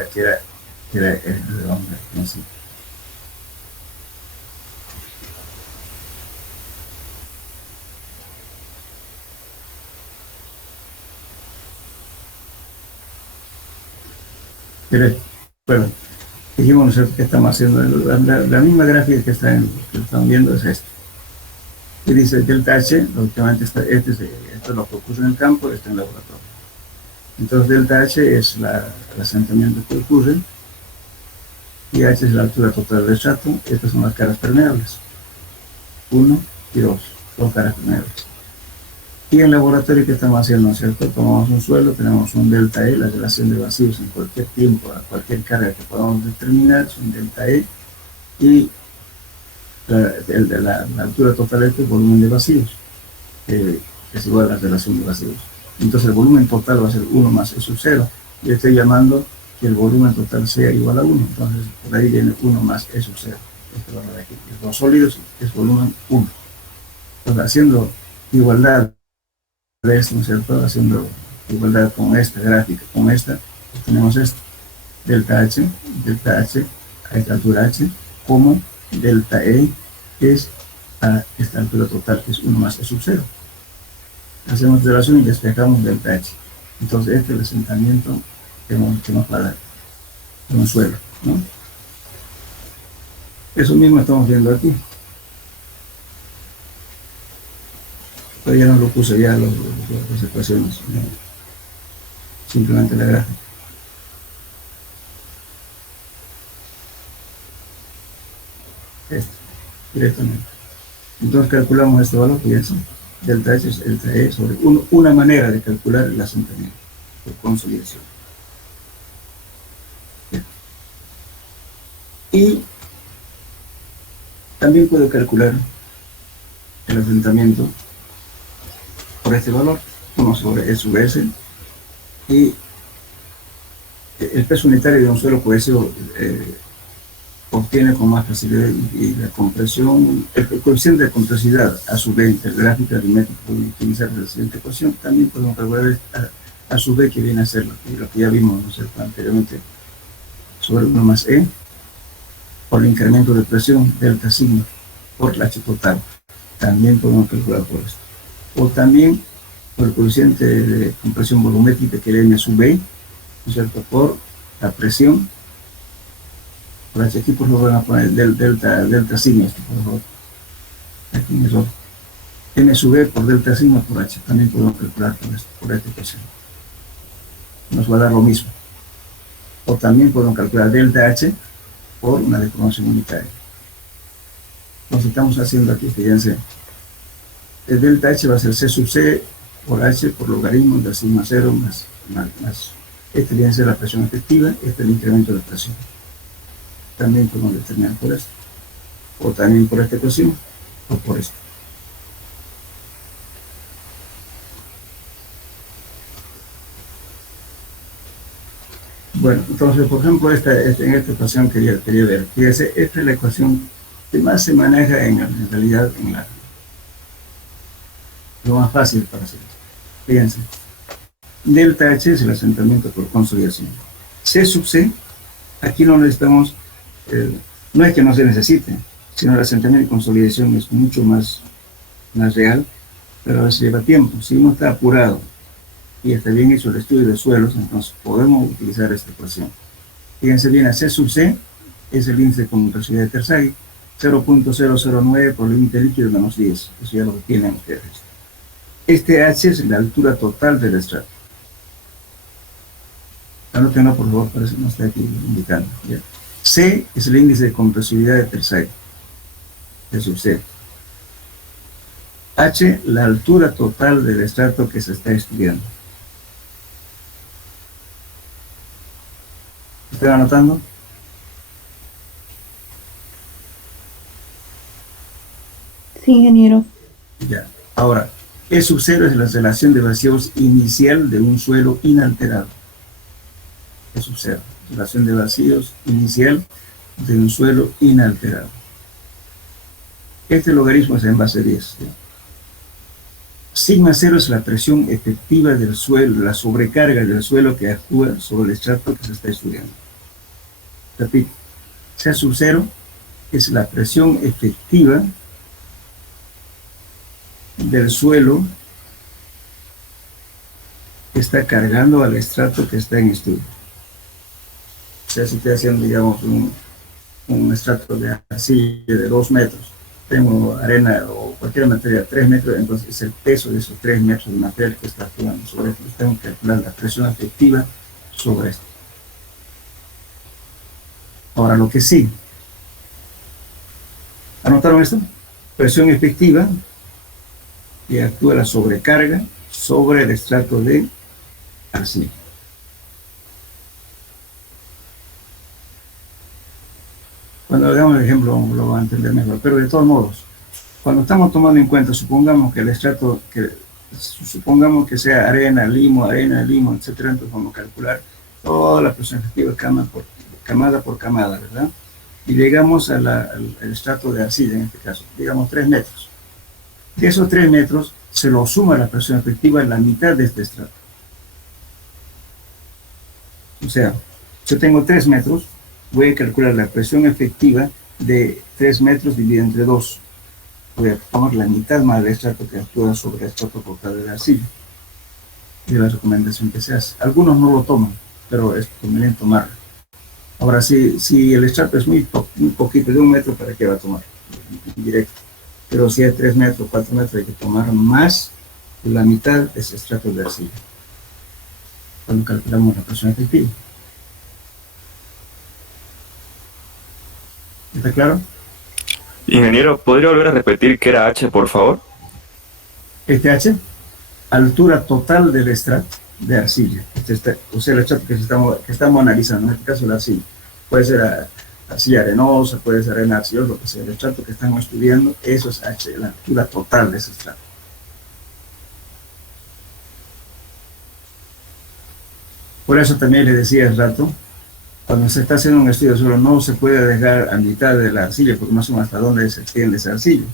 el hombre, ¿no? Sí. Pero, bueno, dijimos nosotros que estamos haciendo la misma gráfica que están viendo es esta. Y dice delta H, lógicamente esto es lo que ocurre en el campo, esto en el laboratorio. Entonces delta H es el asentamiento que ocurre, y H es la altura total del estrato. Estas son las caras permeables, 1 y 2 caras permeables. Y en el laboratorio que estamos haciendo, ¿no es cierto?, tomamos un suelo, tenemos un delta E, la relación de vacíos en cualquier tiempo, a cualquier carga que podamos determinar, es un delta E, y la altura total de este volumen de vacíos, es igual a la relación de vacíos. Entonces el volumen total va a ser 1 más E sub 0. Yo estoy llamando que el volumen total sea igual a 1, entonces por ahí viene 1 más E sub 0. Este valor de aquí, los sólidos es volumen 1. Entonces haciendo igualdad de esto, ¿no es cierto?, haciendo igualdad con esta gráfica, con esta, tenemos esto, delta H a esta altura H, como delta E es a esta altura total, que es 1 más E sub 0. Hacemos relación y despejamos delta H. Entonces este es el asentamiento que nos va a dar un suelo, ¿no? Eso mismo estamos viendo aquí. Pero ya no lo puse ya las ecuaciones, ¿no? Simplemente la gráfica. Esto, directamente. Entonces calculamos este valor, que es delta H es delta E sobre una manera de calcular el asentamiento por consolidación. Y también puedo calcular el asentamiento por sobre este valor, 1 sobre E sub S, y el peso unitario de un suelo cohesivo obtiene con más facilidad y la compresión, el coeficiente de compresividad a su vez, el gráfico aritmético puede utilizar la siguiente ecuación, también podemos regular a su vez que viene a ser lo que ya vimos, ¿no es cierto?, anteriormente, sobre 1 más E, por el incremento de presión, delta sigma, por la H total. También podemos calcular por esto. O también por el coeficiente de compresión volumétrica que es M sub B, ¿no es cierto?, por la presión. Por aquí por favor van a poner delta sigma, por favor. Aquí en error. M sub B por delta sigma por H. También podemos calcular por esta ecuación. Nos va a dar lo mismo. O también podemos calcular delta H por una deformación unitaria. Entonces estamos haciendo aquí, fíjense, el delta H va a ser C sub C por H por logaritmo de sigma 0 más. Este viene a ser la presión efectiva, este es el incremento de presión. También podemos determinar por esto, o también por esta ecuación, o por esto. Bueno, entonces, por ejemplo, en esta ecuación quería ver. Fíjense, esta es la ecuación que más se maneja en realidad lo más fácil para hacer esto. Fíjense, delta H es el asentamiento por consolidación. C sub C, aquí no necesitamos, no es que no se necesite, sino el asentamiento y consolidación es mucho más real, pero a veces lleva tiempo. Si uno está apurado y está bien hecho el estudio de suelos, entonces podemos utilizar esta ecuación. Fíjense bien, a C sub C es el índice de compresividad de Terzaghi, 0.009 por límite líquido menos 10, eso ya lo tienen ustedes. Este H es la altura total del estrato. Anótenlo por favor, para eso no está aquí indicando. ¿Ya? C es el índice de compresividad de Terzaghi, de sub C. H, la altura total del estrato que se está estudiando. ¿Están anotando? Sí, ingeniero. Ya. Ahora, E sub 0 es la relación de vacíos inicial de un suelo inalterado. E sub 0, relación de vacíos inicial de un suelo inalterado. Este logaritmo es en base 10. ¿Ya? Sigma 0 es la presión efectiva del suelo, la sobrecarga del suelo que actúa sobre el estrato que se está estudiando. Repito, C sub 0 es la presión efectiva del suelo que está cargando al estrato que está en estudio. O sea, si estoy haciendo, digamos, un estrato de arcilla de 2 metros, tengo arena o cualquier materia de 3 metros, entonces es el peso de esos 3 metros de material que está actuando sobre esto. Tengo que calcular la presión efectiva sobre esto. Ahora, lo que sí, ¿anotaron esto? Presión efectiva que actúa la sobrecarga sobre el estrato de arcilla. Cuando hagamos el ejemplo lo van a entender mejor, pero de todos modos, cuando estamos tomando en cuenta, supongamos que el estrato, supongamos que sea arena, limo, etcétera, entonces vamos a calcular toda la presión efectiva camada por camada, ¿verdad? Y llegamos al estrato de arcilla, en este caso, digamos 3 metros. De esos 3 metros se lo suma la presión efectiva en la mitad de este estrato. O sea, yo tengo 3 metros, voy a calcular la presión efectiva de 3 metros dividida entre 2. Voy a tomar la mitad más del estrato que actúa sobre el estrato total de la arcilla. Es la recomendación que se hace. Algunos no lo toman, pero es conveniente tomarlo. Ahora, si el estrato es muy poquito, de 1 metro, ¿para qué va a tomar? Directo. Pero si hay 3 metros, 4 metros, hay que tomar más de la mitad de ese estrato de arcilla cuando calculamos la presión efectiva. ¿Está claro? Ingeniero, ¿podría volver a repetir qué era H, por favor? Este H, altura total del estrato de arcilla. O sea, el estrato que estamos analizando, en este caso la arcilla. Puede ser arcilla arenosa, puede ser arena arcillosa, lo que sea. El estrato que estamos estudiando, eso es H, la altura total de ese estrato. Por eso también le decía hace rato, cuando se está haciendo un estudio de suelo no se puede dejar a mitad de la arcilla porque no sabemos hasta dónde se extiende esa arcilla.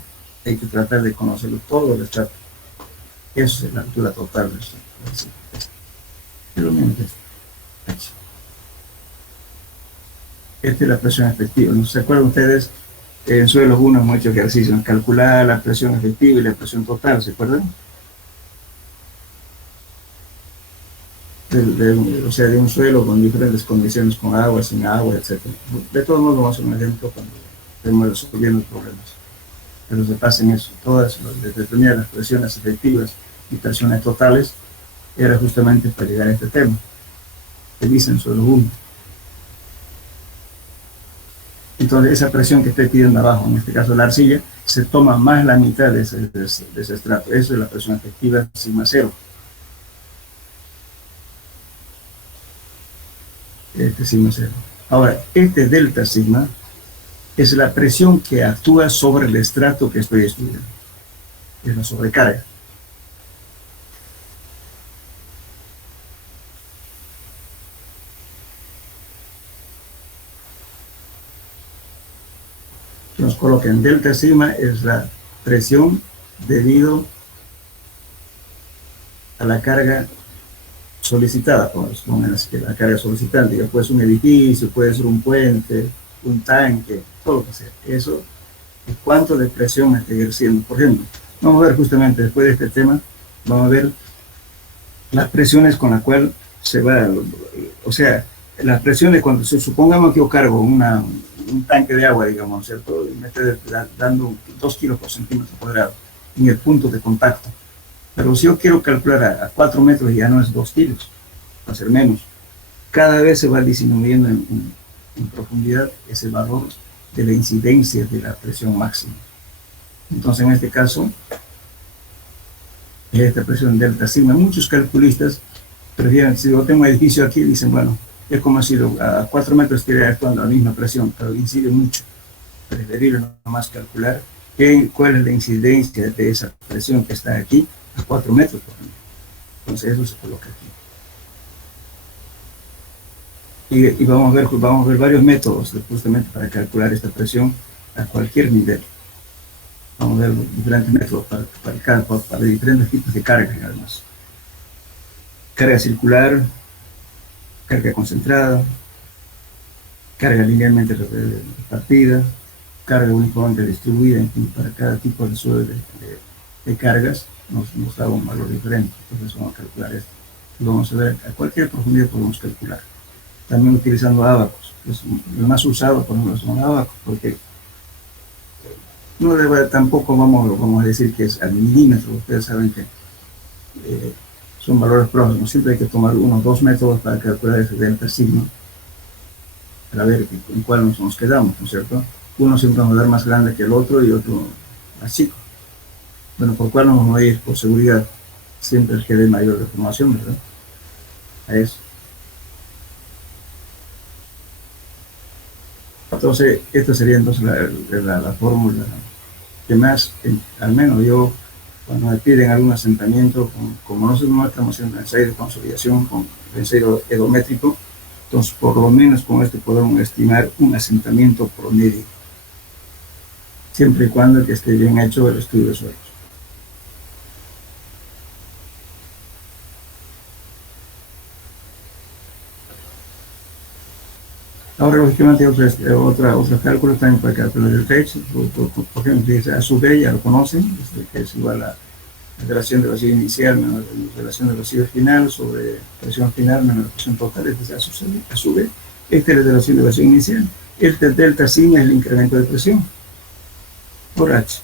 Hay que tratar de conocerlo todo el estrato. Eso es la altura total del estrato. Es lo mismo que esto. Esta es la presión efectiva. ¿No se acuerdan ustedes? En suelos 1 hemos hecho ejercicios, calcular la presión efectiva y la presión total, ¿se acuerdan? O sea, de un suelo con diferentes condiciones, con agua, sin agua, etc. De todos modos, vamos a hacer un ejemplo cuando estemos resolviendo problemas. Pero se pasen eso, todas las determinar las presiones efectivas y presiones totales, era justamente para llegar a este tema. Que dicen suelo 1. Entonces, esa presión que estoy pidiendo abajo, en este caso la arcilla, se toma más la mitad de ese estrato. Eso es la presión efectiva sigma 0. Este sigma 0. Ahora, este delta sigma es la presión que actúa sobre el estrato que estoy estudiando. Es la sobrecarga. Nos colocan delta sigma es la presión debido a la carga solicitada, pongan así, la carga solicitante, ya puede ser un edificio, puede ser un puente, un tanque, todo lo que sea. Eso es cuánto de presión está ejerciendo. Por ejemplo, vamos a ver justamente después de este tema, vamos a ver las presiones con las cuales se va, o sea, las presiones cuando supongamos que yo cargo un tanque de agua, digamos, ¿cierto? Y me esté dando 2 kilos por centímetro cuadrado en el punto de contacto. Pero si yo quiero calcular a 4 metros, ya no es 2 kilos, va a ser menos. Cada vez se va disminuyendo en profundidad ese valor de la incidencia de la presión máxima. Entonces, en este caso, esta presión delta sigma, muchos calculistas prefieren, si yo tengo un edificio aquí, dicen, bueno, es como si a 4 metros estuviera actuando a la misma presión, pero incide mucho. Preferible nomás calcular cuál es la incidencia de esa presión que está aquí a 4 metros, por ejemplo. Entonces eso se coloca aquí. Y vamos a ver varios métodos justamente para calcular esta presión a cualquier nivel. Vamos a ver diferentes métodos para diferentes tipos de cargas, además. Carga circular, carga concentrada, carga linealmente repartida, carga uniformemente distribuida, en fin, para cada tipo de cargas nos da un valor diferente. Entonces vamos a calcular esto. Y vamos a ver a cualquier profundidad podemos calcular. También utilizando ábacos. Lo más usado, por ejemplo, son ábacos, porque no debe, tampoco vamos a decir que es al milímetro. Ustedes saben que son valores próximos. Siempre hay que tomar unos 2 métodos para calcular ese delta sigma, para ver en cuál nos quedamos, ¿no es cierto? Uno siempre nos va a dar más grande que el otro y otro más chico. Bueno, ¿por cuál nos vamos a ir? Por seguridad, siempre el que dé mayor deformación, ¿verdad? A eso. Entonces, esta sería entonces la fórmula que más, al menos yo, cuando me piden algún asentamiento, como nosotros no estamos haciendo un ensayo de consolidación con ensayo edométrico, entonces por lo menos con esto podemos estimar un asentamiento promedio, siempre y cuando que esté bien hecho el estudio de suelos. Ahora, lógicamente, otros cálculos también para calcular el techo. Por ejemplo, dice a su B, ya lo conocen, que es igual a la relación de vacío inicial menos la relación de vacío final sobre presión final menos la presión total, es a su B. Esta es la relación de vacío inicial. Este delta sigma es el incremento de presión por H.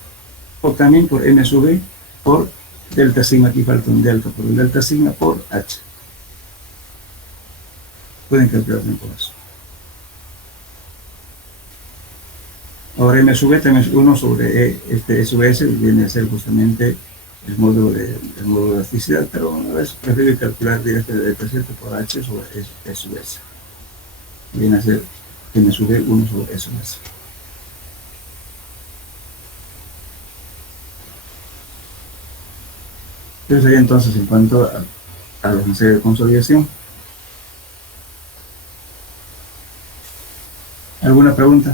O también por M sub B por delta sigma, aquí falta un delta, por el delta sigma por H. Pueden calcular bien por eso. Ahora M sub B también es 1 sobre este sub S, viene a ser justamente el módulo de elasticidad, pero a veces prefiero calcular directamente por H sobre S sub S. Viene a ser M sub B 1 sobre S sub S. Eso sería entonces en cuanto a los ensayos de consolidación. ¿Alguna pregunta?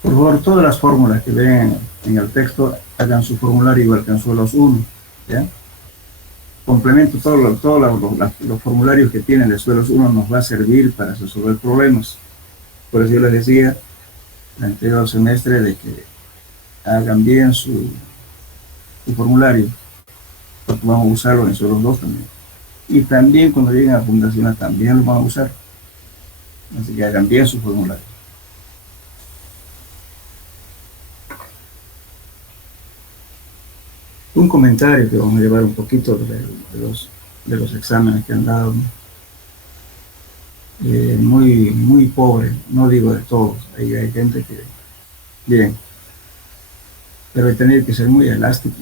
Por favor, todas las fórmulas que ven en el texto, hagan su formulario igual que en suelos 1, ¿ya? Complemento todos los formularios que tienen de suelos 1 nos va a servir para resolver problemas. Por eso yo les decía el anterior semestre de que hagan bien su formulario, porque vamos a usarlo en suelos 2 también. Y también cuando lleguen a fundacional también lo vamos a usar. Así que hagan bien su formulario. Un comentario que vamos a llevar un poquito de los exámenes que han dado, ¿no? Muy pobre, no digo de todos, hay gente que, bien, pero hay que tener que ser muy elástico.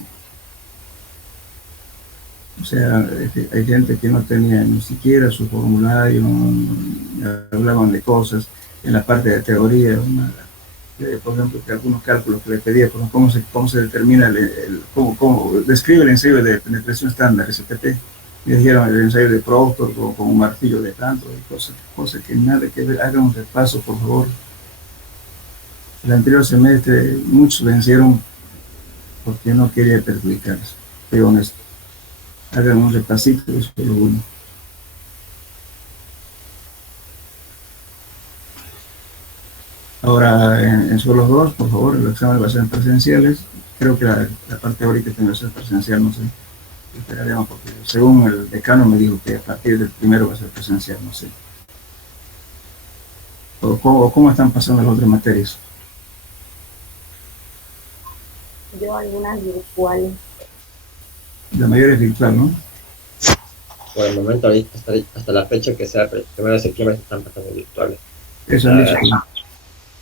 O sea, hay gente que no tenía ni siquiera su formulario, hablaban de cosas en la parte de teoría, por ejemplo, que algunos cálculos que le pedía, por ejemplo, cómo se determina, cómo describe el ensayo de penetración estándar, SPT. Me dijeron el ensayo de Proctor con un martillo de tanto, cosas que nada que ver. Hagan un repaso, por favor. El anterior semestre muchos vencieron porque no quería perjudicarse, pero honesto. Hagan un repasito de solo uno. Ahora, en solo 2, por favor, el examen va a ser presenciales. Creo que la parte ahorita tiene que ser presencial, no sé. Esperaremos porque según el decano me dijo que a partir del primero va a ser presencial, no sé. ¿Cómo están pasando las otras materias? Yo algunas virtuales. La mayoría es virtual, ¿no? Por el momento, ahorita, hasta la fecha que sea el 1 de septiembre, se están pasando virtuales. Eso han dicho.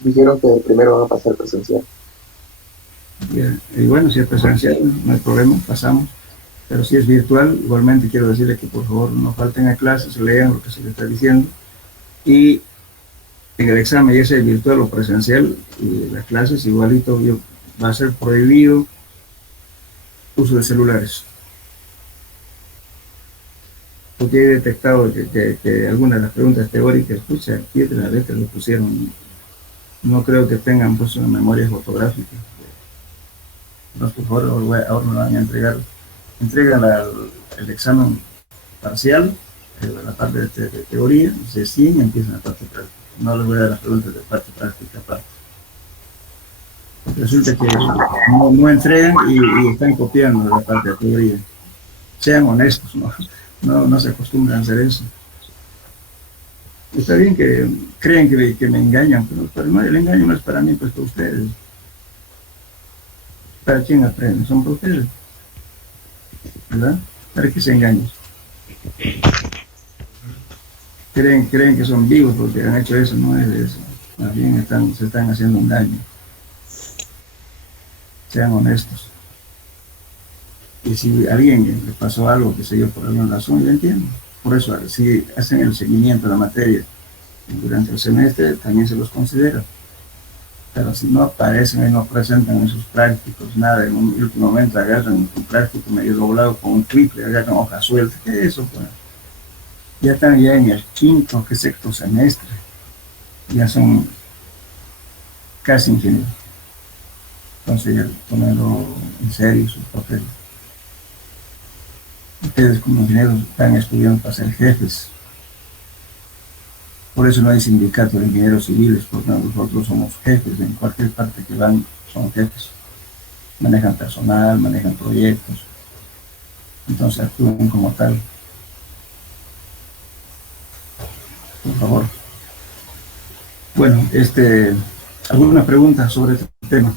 Dijeron que primero van a pasar presencial. Bien. Y bueno, si es presencial, no hay problema, pasamos. Pero si es virtual, igualmente quiero decirle que por favor no falten a clases, lean lo que se les está diciendo. Y en el examen, ya sea virtual o presencial, y las clases igualito va a ser prohibido uso de celulares. Porque he detectado que algunas de las preguntas teóricas, escucha, aquí de la letra lo pusieron. No creo que tengan pues una memoria fotográfica. No, por favor, ahora me van a entregar. Entregan el examen parcial, la parte de teoría, se siguen y empiezan la parte práctica. No les voy a dar las preguntas de parte práctica aparte. Resulta que no entregan y están copiando la parte de teoría. Sean honestos, no se acostumbran a hacer eso. Está bien que creen que me engañan, pero no, el engaño no es para mí, pues para ustedes. ¿Para quién aprenden? Son para ustedes, ¿verdad? ¿Para qué se engañan? Creen que son vivos porque han hecho eso, no es eso. Más bien se están haciendo un daño. Sean honestos. Y si a alguien le pasó algo, que sé yo, por alguna razón, yo entiendo. Por eso, si hacen el seguimiento de la materia durante el semestre, también se los considera. Pero si no aparecen y no presentan en sus prácticos nada, en un último momento agarran un práctico medio doblado con un triple, agarran hoja suelta, ¿qué es eso? Pues? Ya están ya en el quinto, que sexto semestre, ya son casi ingenieros. Entonces ya ponerlo en serio sus papeles. Ustedes como ingenieros están estudiando para ser jefes. Por eso no hay sindicato de ingenieros civiles, porque nosotros somos jefes, en cualquier parte que van son jefes. Manejan personal, manejan proyectos, entonces actúen como tal. Por favor. Bueno, ¿alguna pregunta sobre este tema?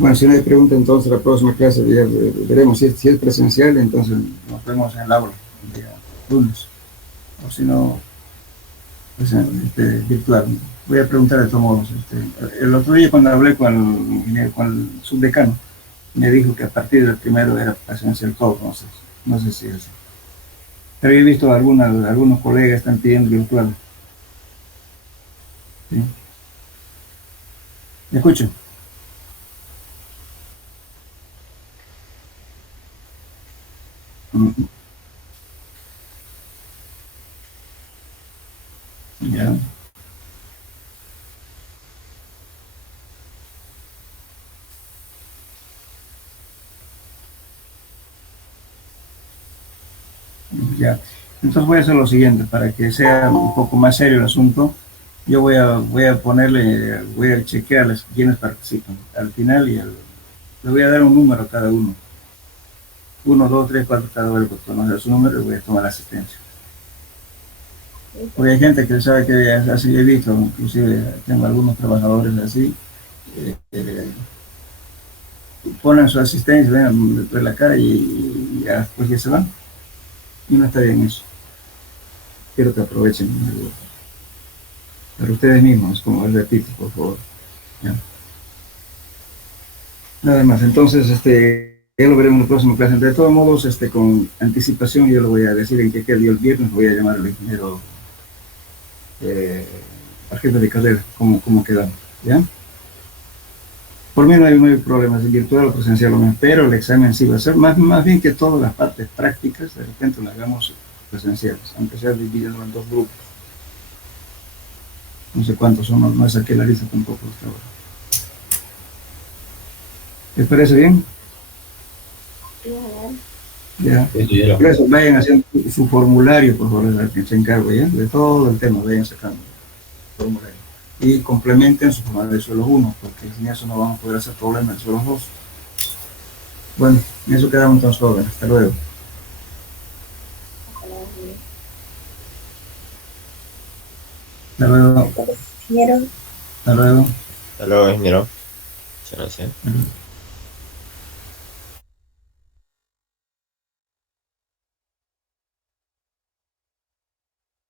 Bueno, si no hay pregunta, entonces la próxima clase ya veremos si es presencial, entonces nos vemos en el aula el día lunes. O si no, pues virtual. Voy a preguntar de todos modos. El otro día cuando hablé con el subdecano, me dijo que a partir del primero era presencial todo, no sé si es así. Pero he visto algunos colegas están pidiendo virtual. ¿Sí? ¿Me escucho? Ujú. Ya. Ya. Entonces voy a hacer lo siguiente, para que sea un poco más serio el asunto. Yo voy a ponerle, voy a chequear quienes participan al final le voy a dar un número a cada uno. 1, 2, 3, 4, cada uno conoce su número y voy a tomar asistencia. Porque hay gente que sabe que así he visto, inclusive tengo algunos trabajadores así, que ponen su asistencia, ven de la cara y ya, después ya se van. Y no está bien eso. Quiero que aprovechen para ustedes mismos, como les repito, por favor. ¿Ya? Nada más, entonces, ya lo veremos en la próxima clase. De todos modos, con anticipación, yo lo voy a decir en qué día el viernes voy a llamar al ingeniero, al jefe de carrera, cómo quedamos, ¿ya? Por mí no hay problemas, en virtual o presencial, pero el examen sí va a ser, más bien que todas las partes prácticas, de repente las hagamos presenciales, aunque sea dividido en 2 grupos. No sé cuántos son, no saqué la lista tampoco hasta ahora. ¿Les parece bien? Sí, ingeniero. Ya. Sí, ingeniero. Por eso vayan haciendo su formulario, por favor, que se encargue ya de todo el tema, vayan sacando el formulario. Y complementen su formulario de suelos 1, porque sin eso no vamos a poder hacer problemas de suelos 2. Bueno, en eso quedamos entonces, jóvenes. Hasta luego. Hasta luego, ingeniero. Hasta luego. Ingeniero. Hasta luego. Hasta luego, ingeniero. Muchas gracias. Hasta luego.